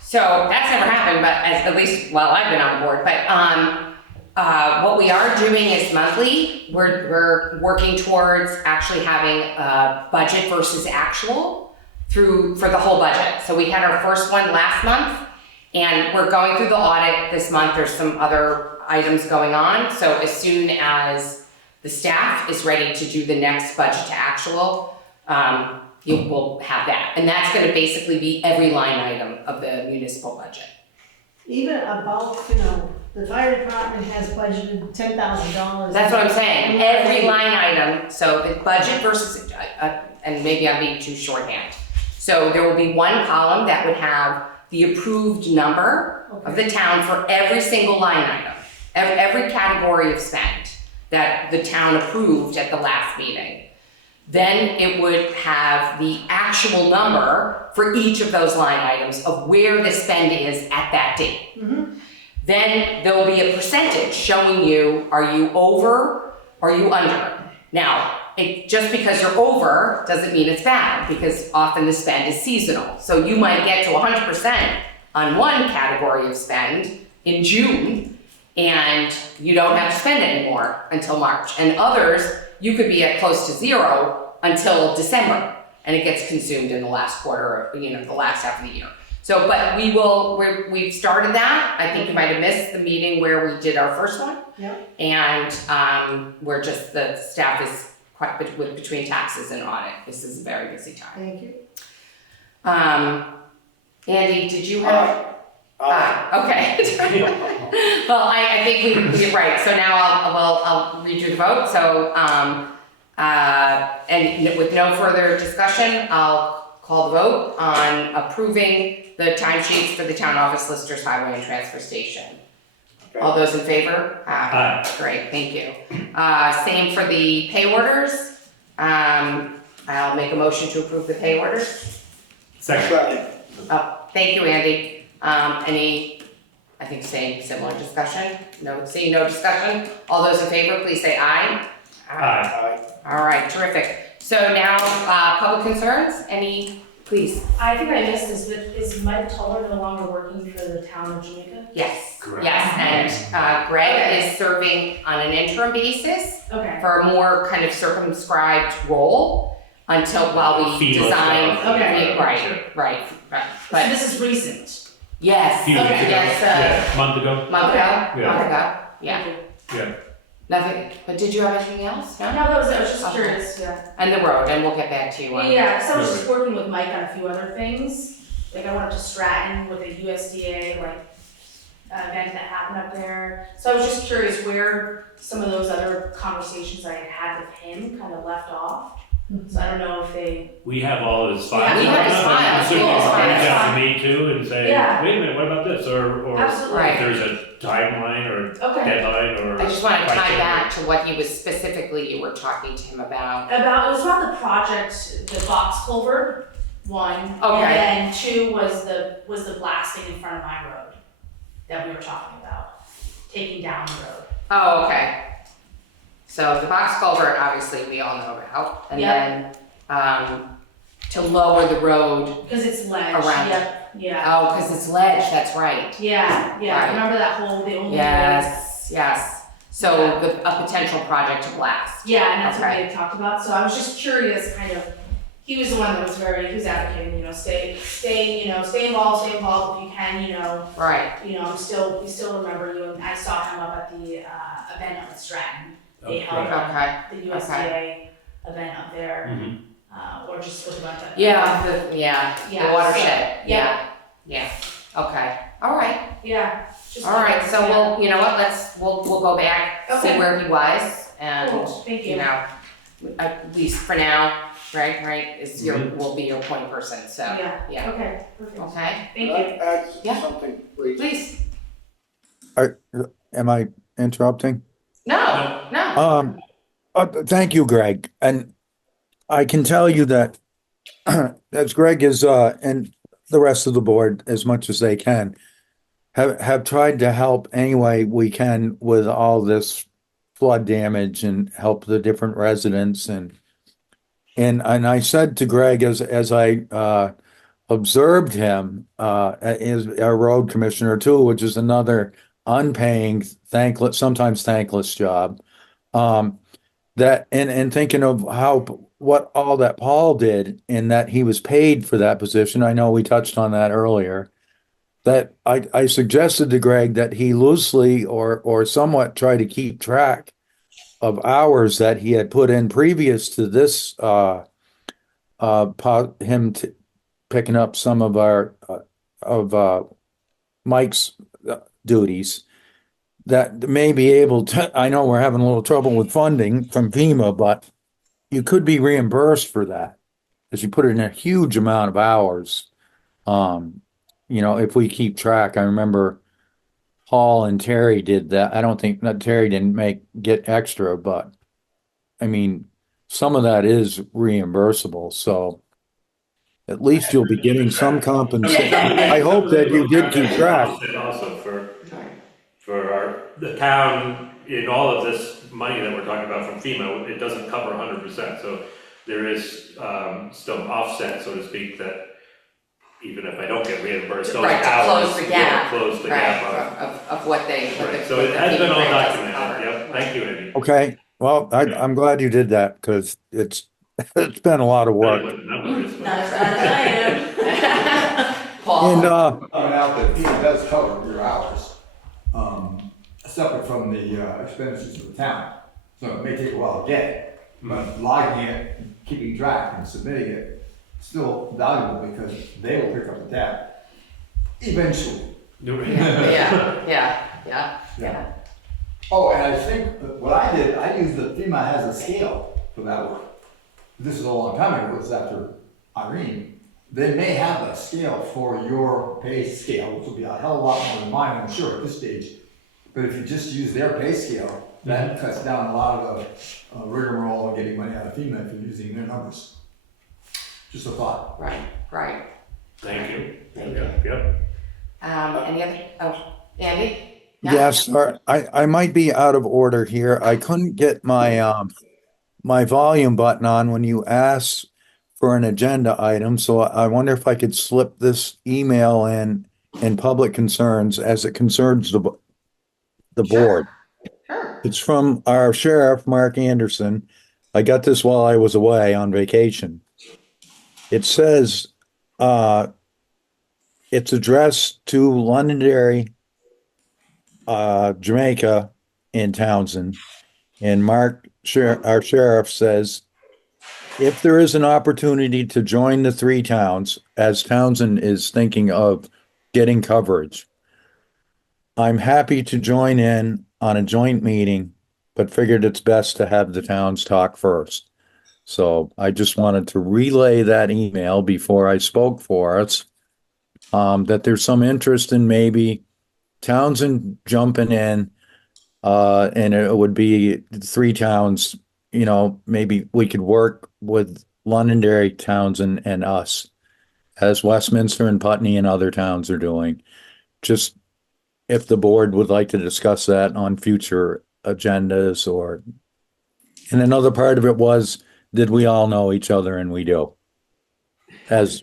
So that's never happened, but at least while I've been on board, but what we are doing is monthly. We're working towards actually having a budget versus actual for the whole budget. So we had our first one last month, and we're going through the audit this month. There's some other items going on. So as soon as the staff is ready to do the next budget to actual, you will have that. And that's gonna basically be every line item of the municipal budget. Even about, the fire department has budgeted $10,000. That's what I'm saying, every line item, so the budget versus, and maybe I'm being too shorthand. So there will be one column that would have the approved number of the town for every single line item, every category of spend that the town approved at the last meeting. Then it would have the actual number for each of those line items of where the spend is at that date. Mhm. Then there'll be a percentage showing you, are you over, are you under? Now, just because you're over doesn't mean it's bad, because often the spend is seasonal. So you might get to 100% on one category of spend in June, and you don't have to spend anymore until March. And others, you could be at close to zero until December, and it gets consumed in the last quarter, the last half of the year. So, but we've started that. I think you might have missed the meeting where we did our first one. Yep. And the staff is quite between taxes and audit. This is a very busy time. Thank you. Andy, did you have? Okay. Well, I think we're right, so now I'll read you the vote, so, and with no further discussion, I'll call the vote on approving the timesheets for the town office listers, highway and transfer station. All those in favor? Aye. Great, thank you. Same for the pay orders. I'll make a motion to approve the pay orders. Second. Oh, thank you, Andy. Any, I think similar discussion? No, seeing no discussion? All those in favor, please say aye. Aye. All right, terrific. So now, public concerns, any, please? I think I missed this, but is Mike Toller no longer working for the town of Jamaica? Yes, Correct. yes, and Greg is serving on an interim basis Okay. for a more kind of circumscribed role while we FEMA design. stuff. Okay. Right. So But this is recent? yes, Few weeks ago. yes, Yeah, month ago. month ago, Yeah. yeah. Thank you. Nothing, but did you have anything else? No, that was it, I was just Okay. curious, yeah. And the road, and we'll get back to you on. Yeah, because I was just working with Mike on a few other things. Like I went up to Stratton with a USDA event that happened up there. So I was just curious where some of those other conversations I had had with him kind of left off. So I don't know if they. We have all of his files. Yeah, we have his files. So you Yeah, his can reach out files. to me too and say, Yeah. wait a minute, what about this? Or Absolutely. if there's a timeline or Okay. deadline or. I just want to tie question. back to what he was specifically, you were talking to him about. It was about the project, the box culvert, one. Okay. And then two was the blasting in front of my road that we were talking about, taking down the road. Oh, okay. So the box culvert, obviously, we all know about. And Yep. then, to lower the road, Because it's ledge, Around. yep, yeah. oh, because it's ledge, that's right. Yeah, Right. remember that whole, the only way. Yes. So a potential project to blast. Yeah, and that's what Okay. we had talked about, so I was just curious, kind of, he was the one that was he was advocating, stay involved if you can, Right. we still remember you, and I saw him up at the, event up at Stratton. They held Okay. the USDA event up there, Mhm. or just with a bunch of. Yeah, the watershed. Yeah. Yeah. Okay. All right. Yeah. Just All right. So yeah. we'll, you know what? We'll go back, see Okay. where he was, and Cool, thank you. at least for now, right, will be your point person. So Yeah, okay, perfect. Okay. Thank you. Add Yeah. something, please. Please. Am I interrupting? No. Thank you, Greg. And I can tell you that as Greg is, and the rest of the board, as much as they can, have tried to help any way we can with all this flood damage and help the different residents. And I said to Greg as I observed him, as our road commissioner too, which is another unpaying, sometimes thankless job. That and thinking of what all that Paul did and that he was paid for that position. I know we touched on that earlier. That I suggested to Greg that he loosely or somewhat try to keep track of hours that he had put in previous to this picking up some of Mike's duties. That may be able to, I know we're having a little trouble with funding from FEMA, but you could be reimbursed for that because you put in a huge amount of hours. If we keep track, I remember Paul and Terry did that. I don't think Terry didn't get extra, but I mean, some of that is reimbursable. So at least you'll be getting some compensation. I hope that you did keep track. Also for the town, in all of this money that we're talking about from FEMA, it doesn't cover 100%. So there is still offset, so to speak, that even if I don't get reimbursed, those Right, to hours close the gap. Close the Right, gap of what they. Right. So it has been all documented. Yep. Thank you, Andy. Okay. Well, I'm glad you did that because it's been a lot of work. What the number is, but- Not as bad as I am. Paul. And Coming out that FEMA does cover your hours, separate from the expenditures of the town. So it may take a while to get, but logging it, keeping track and submitting it, still valuable because they will pick up the tab eventually. Yeah. Yeah. Oh, and I think that what I did, I used the FEMA has a scale for that work. This is a long time ago, it was after Irene. They may have a scale for your pay scale, which will be a hell of a lot more than mine, I'm sure, at this stage. But if you just use their pay scale, that cuts down a lot of the rigmarole of getting money out of FEMA if you're using their numbers. Just a thought. Right. Thank you. Thank you. Yep. Any other, Andy? Yeah. Yes, I might be out of order here. I couldn't get my my volume button on when you asked for an agenda item, so I wonder if I could slip this email in public concerns as it concerns the board. Sure. It's from our sheriff, Mark Anderson. I got this while I was away on vacation. It says it's addressed to Londonderry, Jamaica, and Townsend. And Mark, our sheriff, says, if there is an opportunity to join the three towns, as Townsend is thinking of getting coverage, I'm happy to join in on a joint meeting, but figured it's best to have the towns talk first. So I just wanted to relay that email before I spoke for us, that there's some interest in maybe Townsend jumping in, and it would be three towns, maybe we could work with Londonderry, Townsend, and us, as Westminster and Putney and other towns are doing. Just if the board would like to discuss that on future agendas, and another part of it was, did we all know each other? And we do. As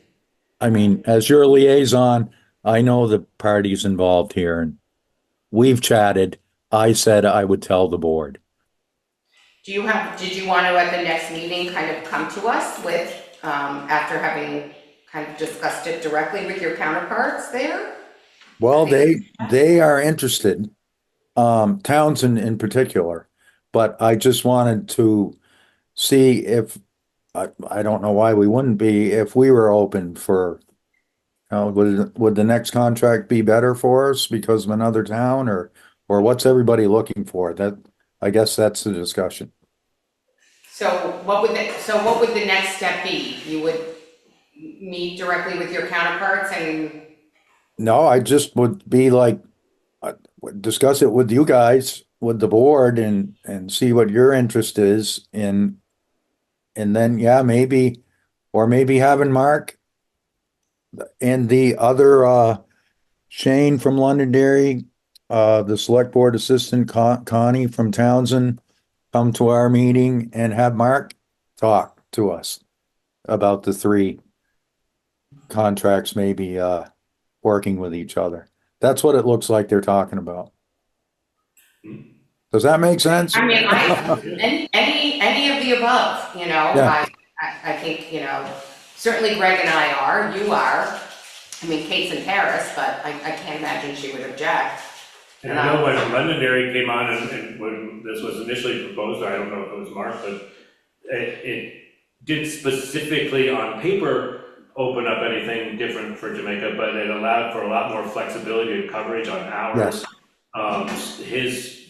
your liaison, I know the parties involved here, and we've chatted. I said I would tell the board. Did you want to at the next meeting kind of come to us with, after having kind of discussed it directly with your counterparts there? Well, they are interested, Townsend in particular, but I just wanted to see if, I don't know why we wouldn't be, if we were open for, would the next contract be better for us because of another town, or what's everybody looking for? I guess that's the discussion. So what would the next step be? You would meet directly with your counterparts and? No, I just would be like, discuss it with you guys, with the board, and see what your interest is in, and then, maybe having Mark and the other, Shane from Londonderry, the select board assistant, Connie from Townsend, come to our meeting and have Mark talk to us about the three contracts, maybe, working with each other. That's what it looks like they're talking about. Does that make sense? I mean, any of the above, Yeah. I think, certainly Greg and I are, you are. I mean, Kate's in Paris, but I can't imagine she would object. And I know when Londonderry came on and when this was initially proposed, I don't know if it was Mark, but it didn't specifically on paper open up anything different for Jamaica, but it allowed for a lot more flexibility of coverage on hours. Yes. His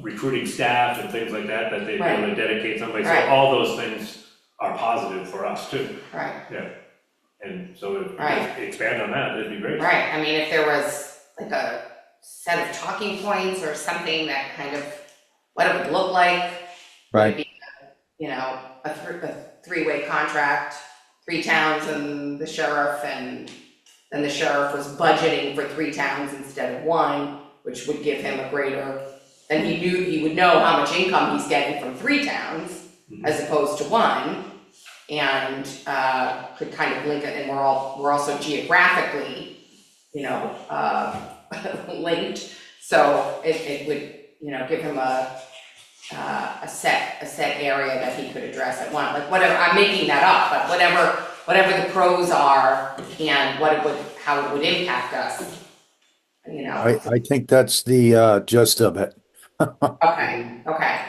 recruiting staff and things like that they'd be able to dedicate somebody. Right. So all those things are positive for us too. Right. Yeah. And so if we could expand on that, that'd be great. Right, I mean, if there was like a set of talking points or something that kind of, what it would look like. Right. Would be, a three-way contract, three towns and the sheriff, and then the sheriff was budgeting for three towns instead of one, which would give him a greater, then he would know how much income he's getting from three towns as opposed to one, and could kind of link it, and we're also geographically, linked, so it would, give him a set area that he could address at one, like whatever, I'm making that up, but whatever the pros are and how it would impact us, I think that's the gist of it. Okay.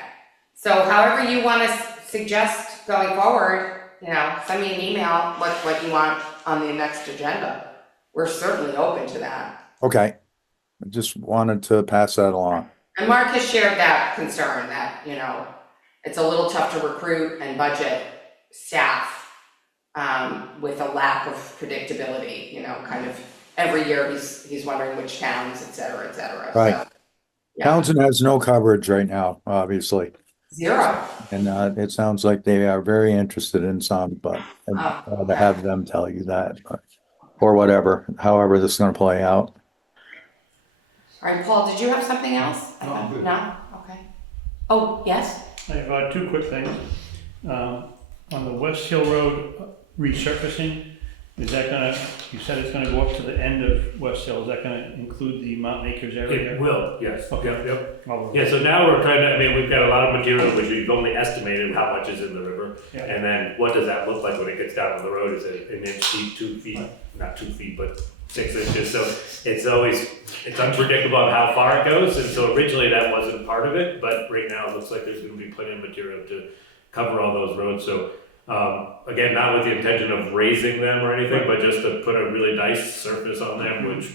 So however you want to suggest going forward, send me an email, what you want on the next agenda. We're certainly open to that. Okay. just wanted to pass that along. And Mark has shared that concern that, it's a little tough to recruit and budget staff with a lack of predictability, kind of every year he's wondering which towns, et cetera, et cetera. Right. So, yeah. Townsend has no coverage right now, obviously. Zero. And it sounds like they are very interested in some, but I'd rather have them tell you that, or whatever, however this is going to play out. All right, Paul, did you have something else? No, I'm good. No? Okay. Oh, yes? I have two quick things. On the West Hill Road resurfacing, is that gonna, you said it's gonna go up to the end of West Hill, is that gonna include the Mountain Acres area? It will, yes. Okay. Yep. All of it. Yeah, so now we're trying to, we've got a lot of material which we've only estimated how much is in the river. Yeah. And then what does that look like when it gets down to the road? Is it an inch deep, 2 feet, not 2 feet, but 6 inches? So it's unpredictable on how far it goes. And so originally that wasn't part of it, but right now it looks like there's gonna be plenty of material to cover all those roads. So again, not with the intention of raising them or anything, but just to put a really nice surface on them, which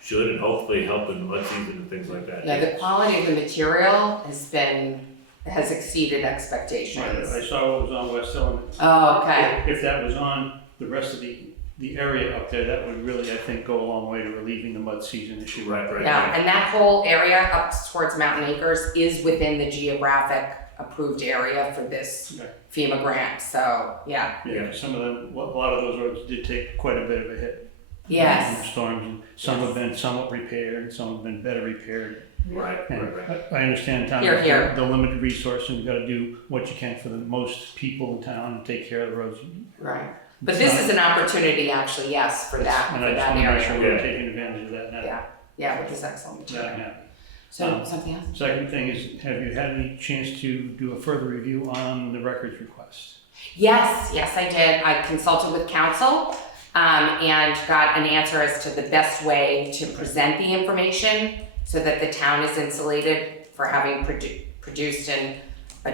should and hopefully help in mud season and things like that. Yeah, the quality of the material has exceeded Right, expectations. I saw what was on West Hill, and Oh, okay. if that was on the rest of the area up there, that would really, I think, go a long way to relieving the mud season issue. Right. Yeah, and that whole area up towards Mountain Acres is within the geographic approved area for this Okay. FEMA grant, so, yeah. Yeah, some of them, a lot of those roads did take quite a bit of a hit. Yes. From the storms, and some have been somewhat repaired, some have been better repaired. Right. And I understand town Here, here. has the limited resource, and you gotta do what you can for the most people in town and take care of the roads. Right. But this is an opportunity, actually, yes, for that And I just wanna make sure area. we're taking advantage of that now. Yeah, yeah, with this excellent That I'm material. happy. So, something else? Second thing is, have you had any chance to do a further review on the records request? Yes, I did. I consulted with council and got an answer as to the best way to present the information so that the town is insulated for having produced a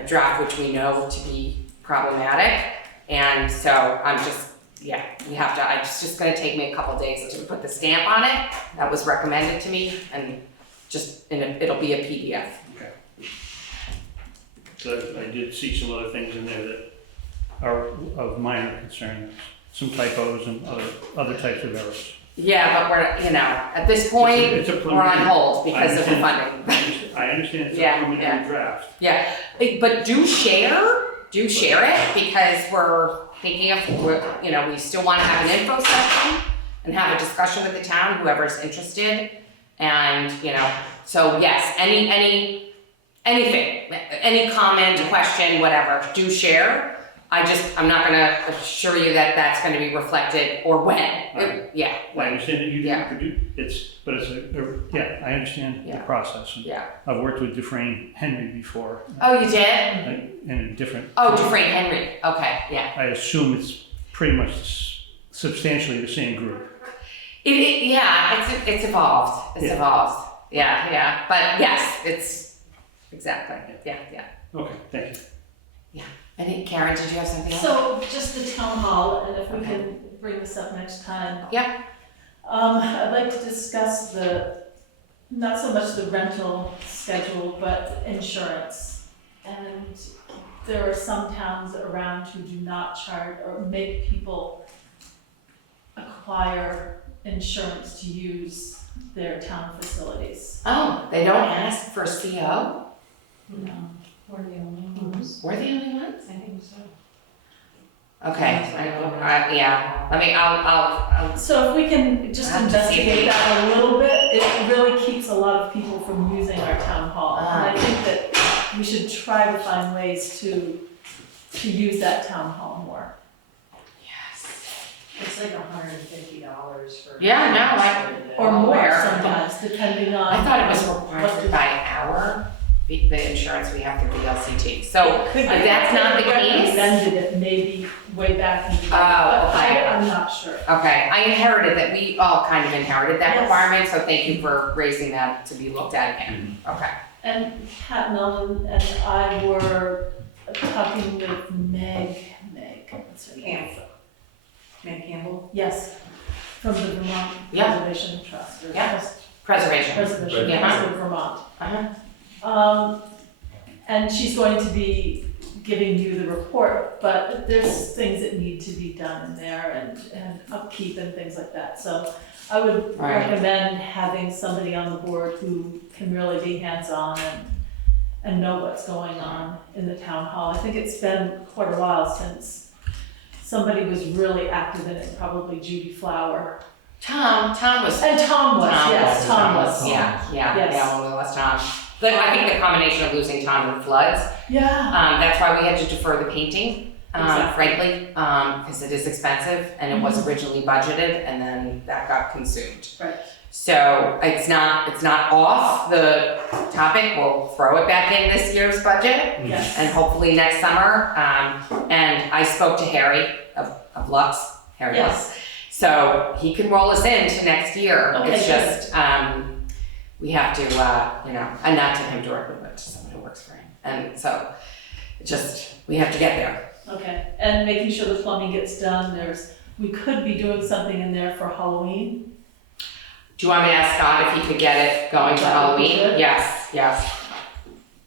draft which we know to be problematic. And so I'm just, it's just gonna take me a couple days to put the stamp on it. That was recommended to me and it'll be a PDF. Okay. So I did see some other things in there that are of minor concern, some typos and other types of errors. Yeah, but we're, at this point, It's a we're on hold because of the funding. I understand it's a Yeah, preliminary draft. Yeah, but do share it because we're thinking of, we still want to have an info session and have a discussion with the town, whoever's interested. And, so yes, anything, any comment, question, whatever, do share. I'm not gonna assure you that that's gonna be reflected or when. Right. Yeah. I understand that you Yeah. didn't produce, I understand the Yeah. process. And Yeah. I've worked with Dufresne Henry before, Oh, you did? in a different. Oh, Dufresne Henry. Okay, yeah. I assume it's pretty much substantially the same group. It's evolved. It's Yeah. evolved. Yeah. But yes, it's exactly. Yeah. Okay, thank you. Karen, did you have something else? So just the town hall, and if we Okay. can bring this up next time. Yep. I'd like to discuss not so much the rental schedule, but insurance. And there are some towns around who do not charge or make people acquire insurance to use their town facilities. Oh, they don't ask for CO? No, we're the only ones. We're the only ones? I think so. Okay. I'll. So if we can just I have to see investigate it. that a little bit, it really keeps a lot of people from using our town hall. And I think that we should try to find ways to use that town hall more. Yes. It's like $150 for. Yeah, no, Or more Where? sometimes, depending on. I thought it was required by hour, the insurance we have through VLCT. So if that's not the case. Recommended it maybe way back in the day, but okay. I'm not sure. Okay, I inherited that, we all kind of inherited that Yes. requirement, so thank you for raising that to be looked at again. Okay. And Pat Meulemans and I were talking with Meg, what's her name? Meg Campbell? Yes, from the Vermont Yeah. Preservation Trust. or Yeah. Trust. Preservation. Preservation Yeah. Council of Vermont. Uh-huh. And she's going to be giving you the report, but there's things that need to be done in there and upkeep and things like that. So I would Right. recommend having somebody on the board who can really be hands-on and know what's going on in the town hall. I think it's been quite a while since somebody was really active in it, probably Judy Flower. Tom was. And Tom was, yes, Tom was. Yeah, Yes. yeah, when we lost Tom. But I think the combination of losing Tom and floods, Yeah. that's why we had to defer the painting, Exactly. frankly, because it is expensive and it was originally budgeted and then that got consumed. Right. So it's not off the topic. We'll throw it back in this year's budget Yes. and hopefully next summer. And I spoke to Harry of Lux, Harry Lux. Yes. So he can roll us into next year. Okay, It's good. just, we have to, and not to him directly, but to someone who works for him. And so, we have to get there. Okay, and making sure the plumbing gets done, we could be doing something in there for Halloween. Do you want me to ask Scott if he could get it going for That would be Halloween? good. Yes.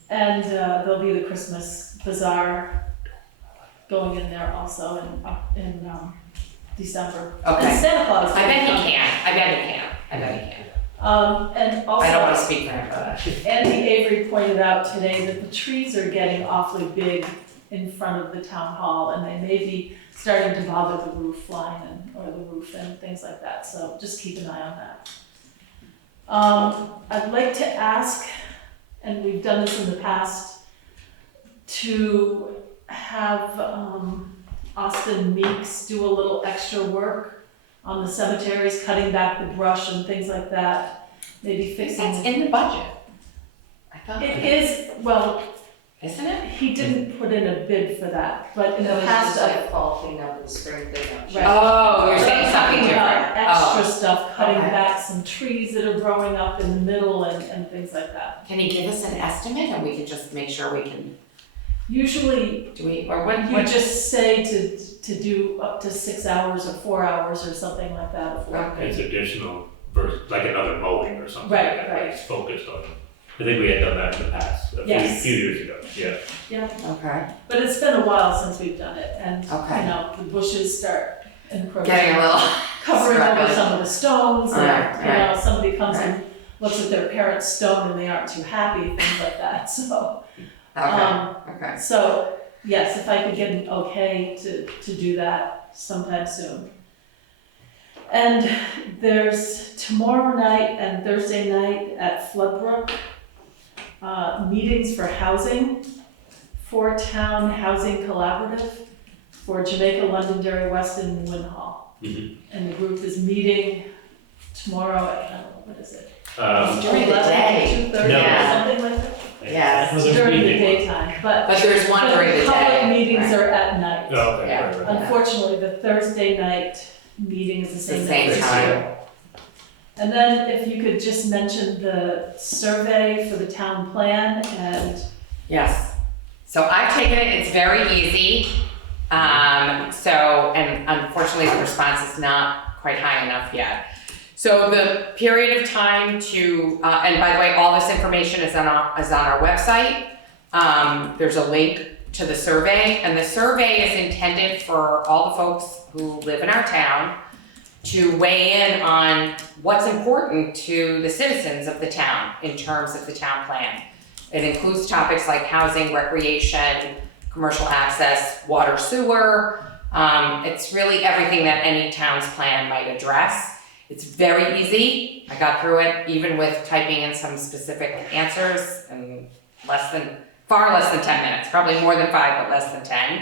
And there'll be the Christmas bazaar going in there also in December. Okay. And Santa Claus. I bet will he come. can. And And I don't want to also, speak for him, but. Andy Avery pointed out today that the trees are getting awfully big in front of the town hall, and they may be starting to bother the roof line or the roof and things like that, so just keep an eye on that. I'd like to ask, and we've done this in the past, to have Austin Meeks do a little extra work on the cemeteries, cutting back the brush and things like that, maybe fixing. That's in the budget. I thought. It is, well, Isn't it? he didn't put in a bid for that, but in the That was past, just like fall cleanup and spring cleanup. Right. Oh, you're I'm saying something talking about different. extra Oh. stuff, cutting Okay. back some trees that are growing up in the middle and things like that. Can he give us an estimate and we can just make sure we can, Usually, or what? you just say to do up to 6 hours or 4 hours or something like that of work. It's additional versus like another mowing or something. Right, like that, right. It's focused on. I think we had done that in the past, a Yes. few years ago. Yeah. Yeah, Okay. but it's been a while since we've done it, and, Okay. the bushes start encroaching. Getting a little. Covering over struggling. some of the stones, Right, and, somebody comes and looks at their parent's stone and they aren't too happy, things like that, so. Okay. So, yes, if I could get an okay to do that sometime soon. And there's tomorrow night and Thursday night at Floodbrook, meetings for housing, for Town Housing Collaborative, for Jamaica, Londonderry, Weston, and Winhall. Mhm. And the group is meeting tomorrow at, I don't know, what is it? During the 11 day. to 2:30 No. or something like that? Yes. It's during the daytime, but. But there's one during the day. Public meetings Right. are at night. Oh, okay, Yeah. right, right. Unfortunately, the Thursday night meeting is the It's the same same night this time. year. And then if you could just mention the survey for the town plan and, Yes. So I've taken it, it's very easy. And unfortunately the response is not quite high enough yet. So the period of time to, and by the way, all this information is on our website. There's a link to the survey, and the survey is intended for all the folks who live in our town to weigh in on what's important to the citizens of the town in terms of the town plan. It includes topics like housing, recreation, commercial access, water, sewer. It's really everything that any town's plan might address. It's very easy. I got through it even with typing in some specific answers in far less than 10 minutes, probably more than 5, but less than 10.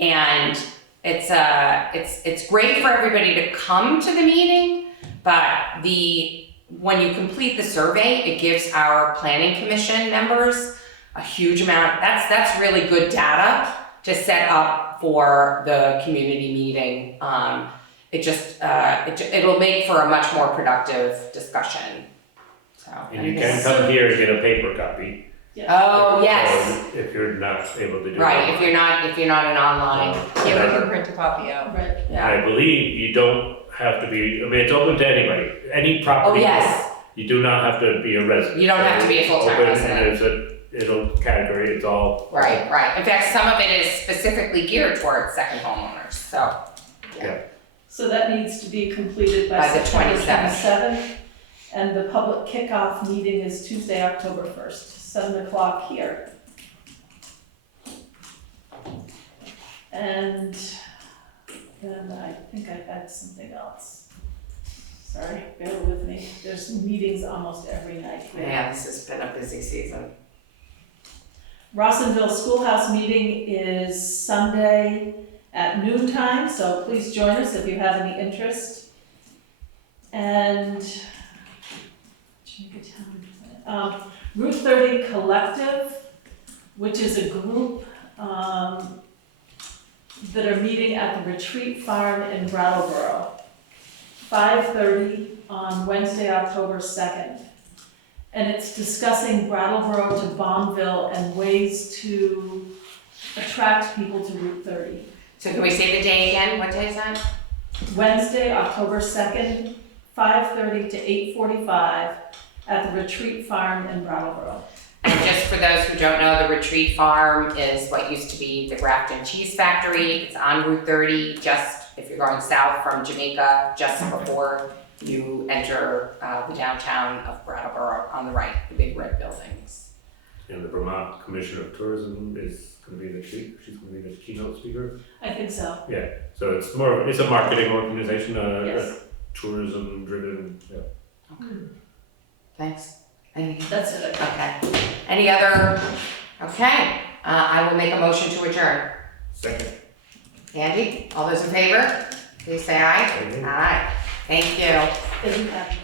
And it's great for everybody to come to the meeting, but when you complete the survey, it gives our planning commission members a huge amount. That's really good data to set up for the community meeting. It'll make for a much more productive discussion. So. And you can come here and get a paper copy. Oh, yes. If you're not able to do Right, it. if you're not an online. Yeah, we can print a copy out. right, Yeah. I believe you don't have to be, I mean, it's open to anybody, any Oh, property. yes. You do not have to be a resident. You don't have to be a full-time Open, resident. And it'll category, it's all. Right, right. In fact, some of it is specifically geared towards second homeowners, so. So that needs to be completed by By the September 27th. 27th. And the public kickoff meeting is Tuesday, October 1st, 7 o'clock here. And then I think I had something else. Sorry, bear with me. There's meetings almost every night here. Yeah, this has been a busy season. Rossendale Schoolhouse meeting is Sunday at noon time, so please join us if you have any interest. And Route 30 Collective, which is a group that are meeting at the Retreat Farm in Brattleboro, 5:30 on Wednesday, October 2nd. And it's discussing Brattleboro to Bombville and ways to attract people to Route 30. So can we say the day again? What day is that? Wednesday, October 2nd, 5:30 to 8:45 at the Retreat Farm in Brattleboro. And just for those who don't know, the Retreat Farm is what used to be the Grafton Cheese Factory. It's on Route 30, just if you're going south from Jamaica, just before you enter the downtown of Brattleboro on the right, the big red buildings. And the Vermont Commissioner of Tourism is gonna be she's gonna be the keynote speaker. I think so. So it's it's a marketing organization, Yes. tourism driven, Thanks. That's it. Okay. Any other? Okay. I will make a motion to adjourn. Second. Andy, all those in favor, please say aye. Aye. Aye. Thank you. Isn't that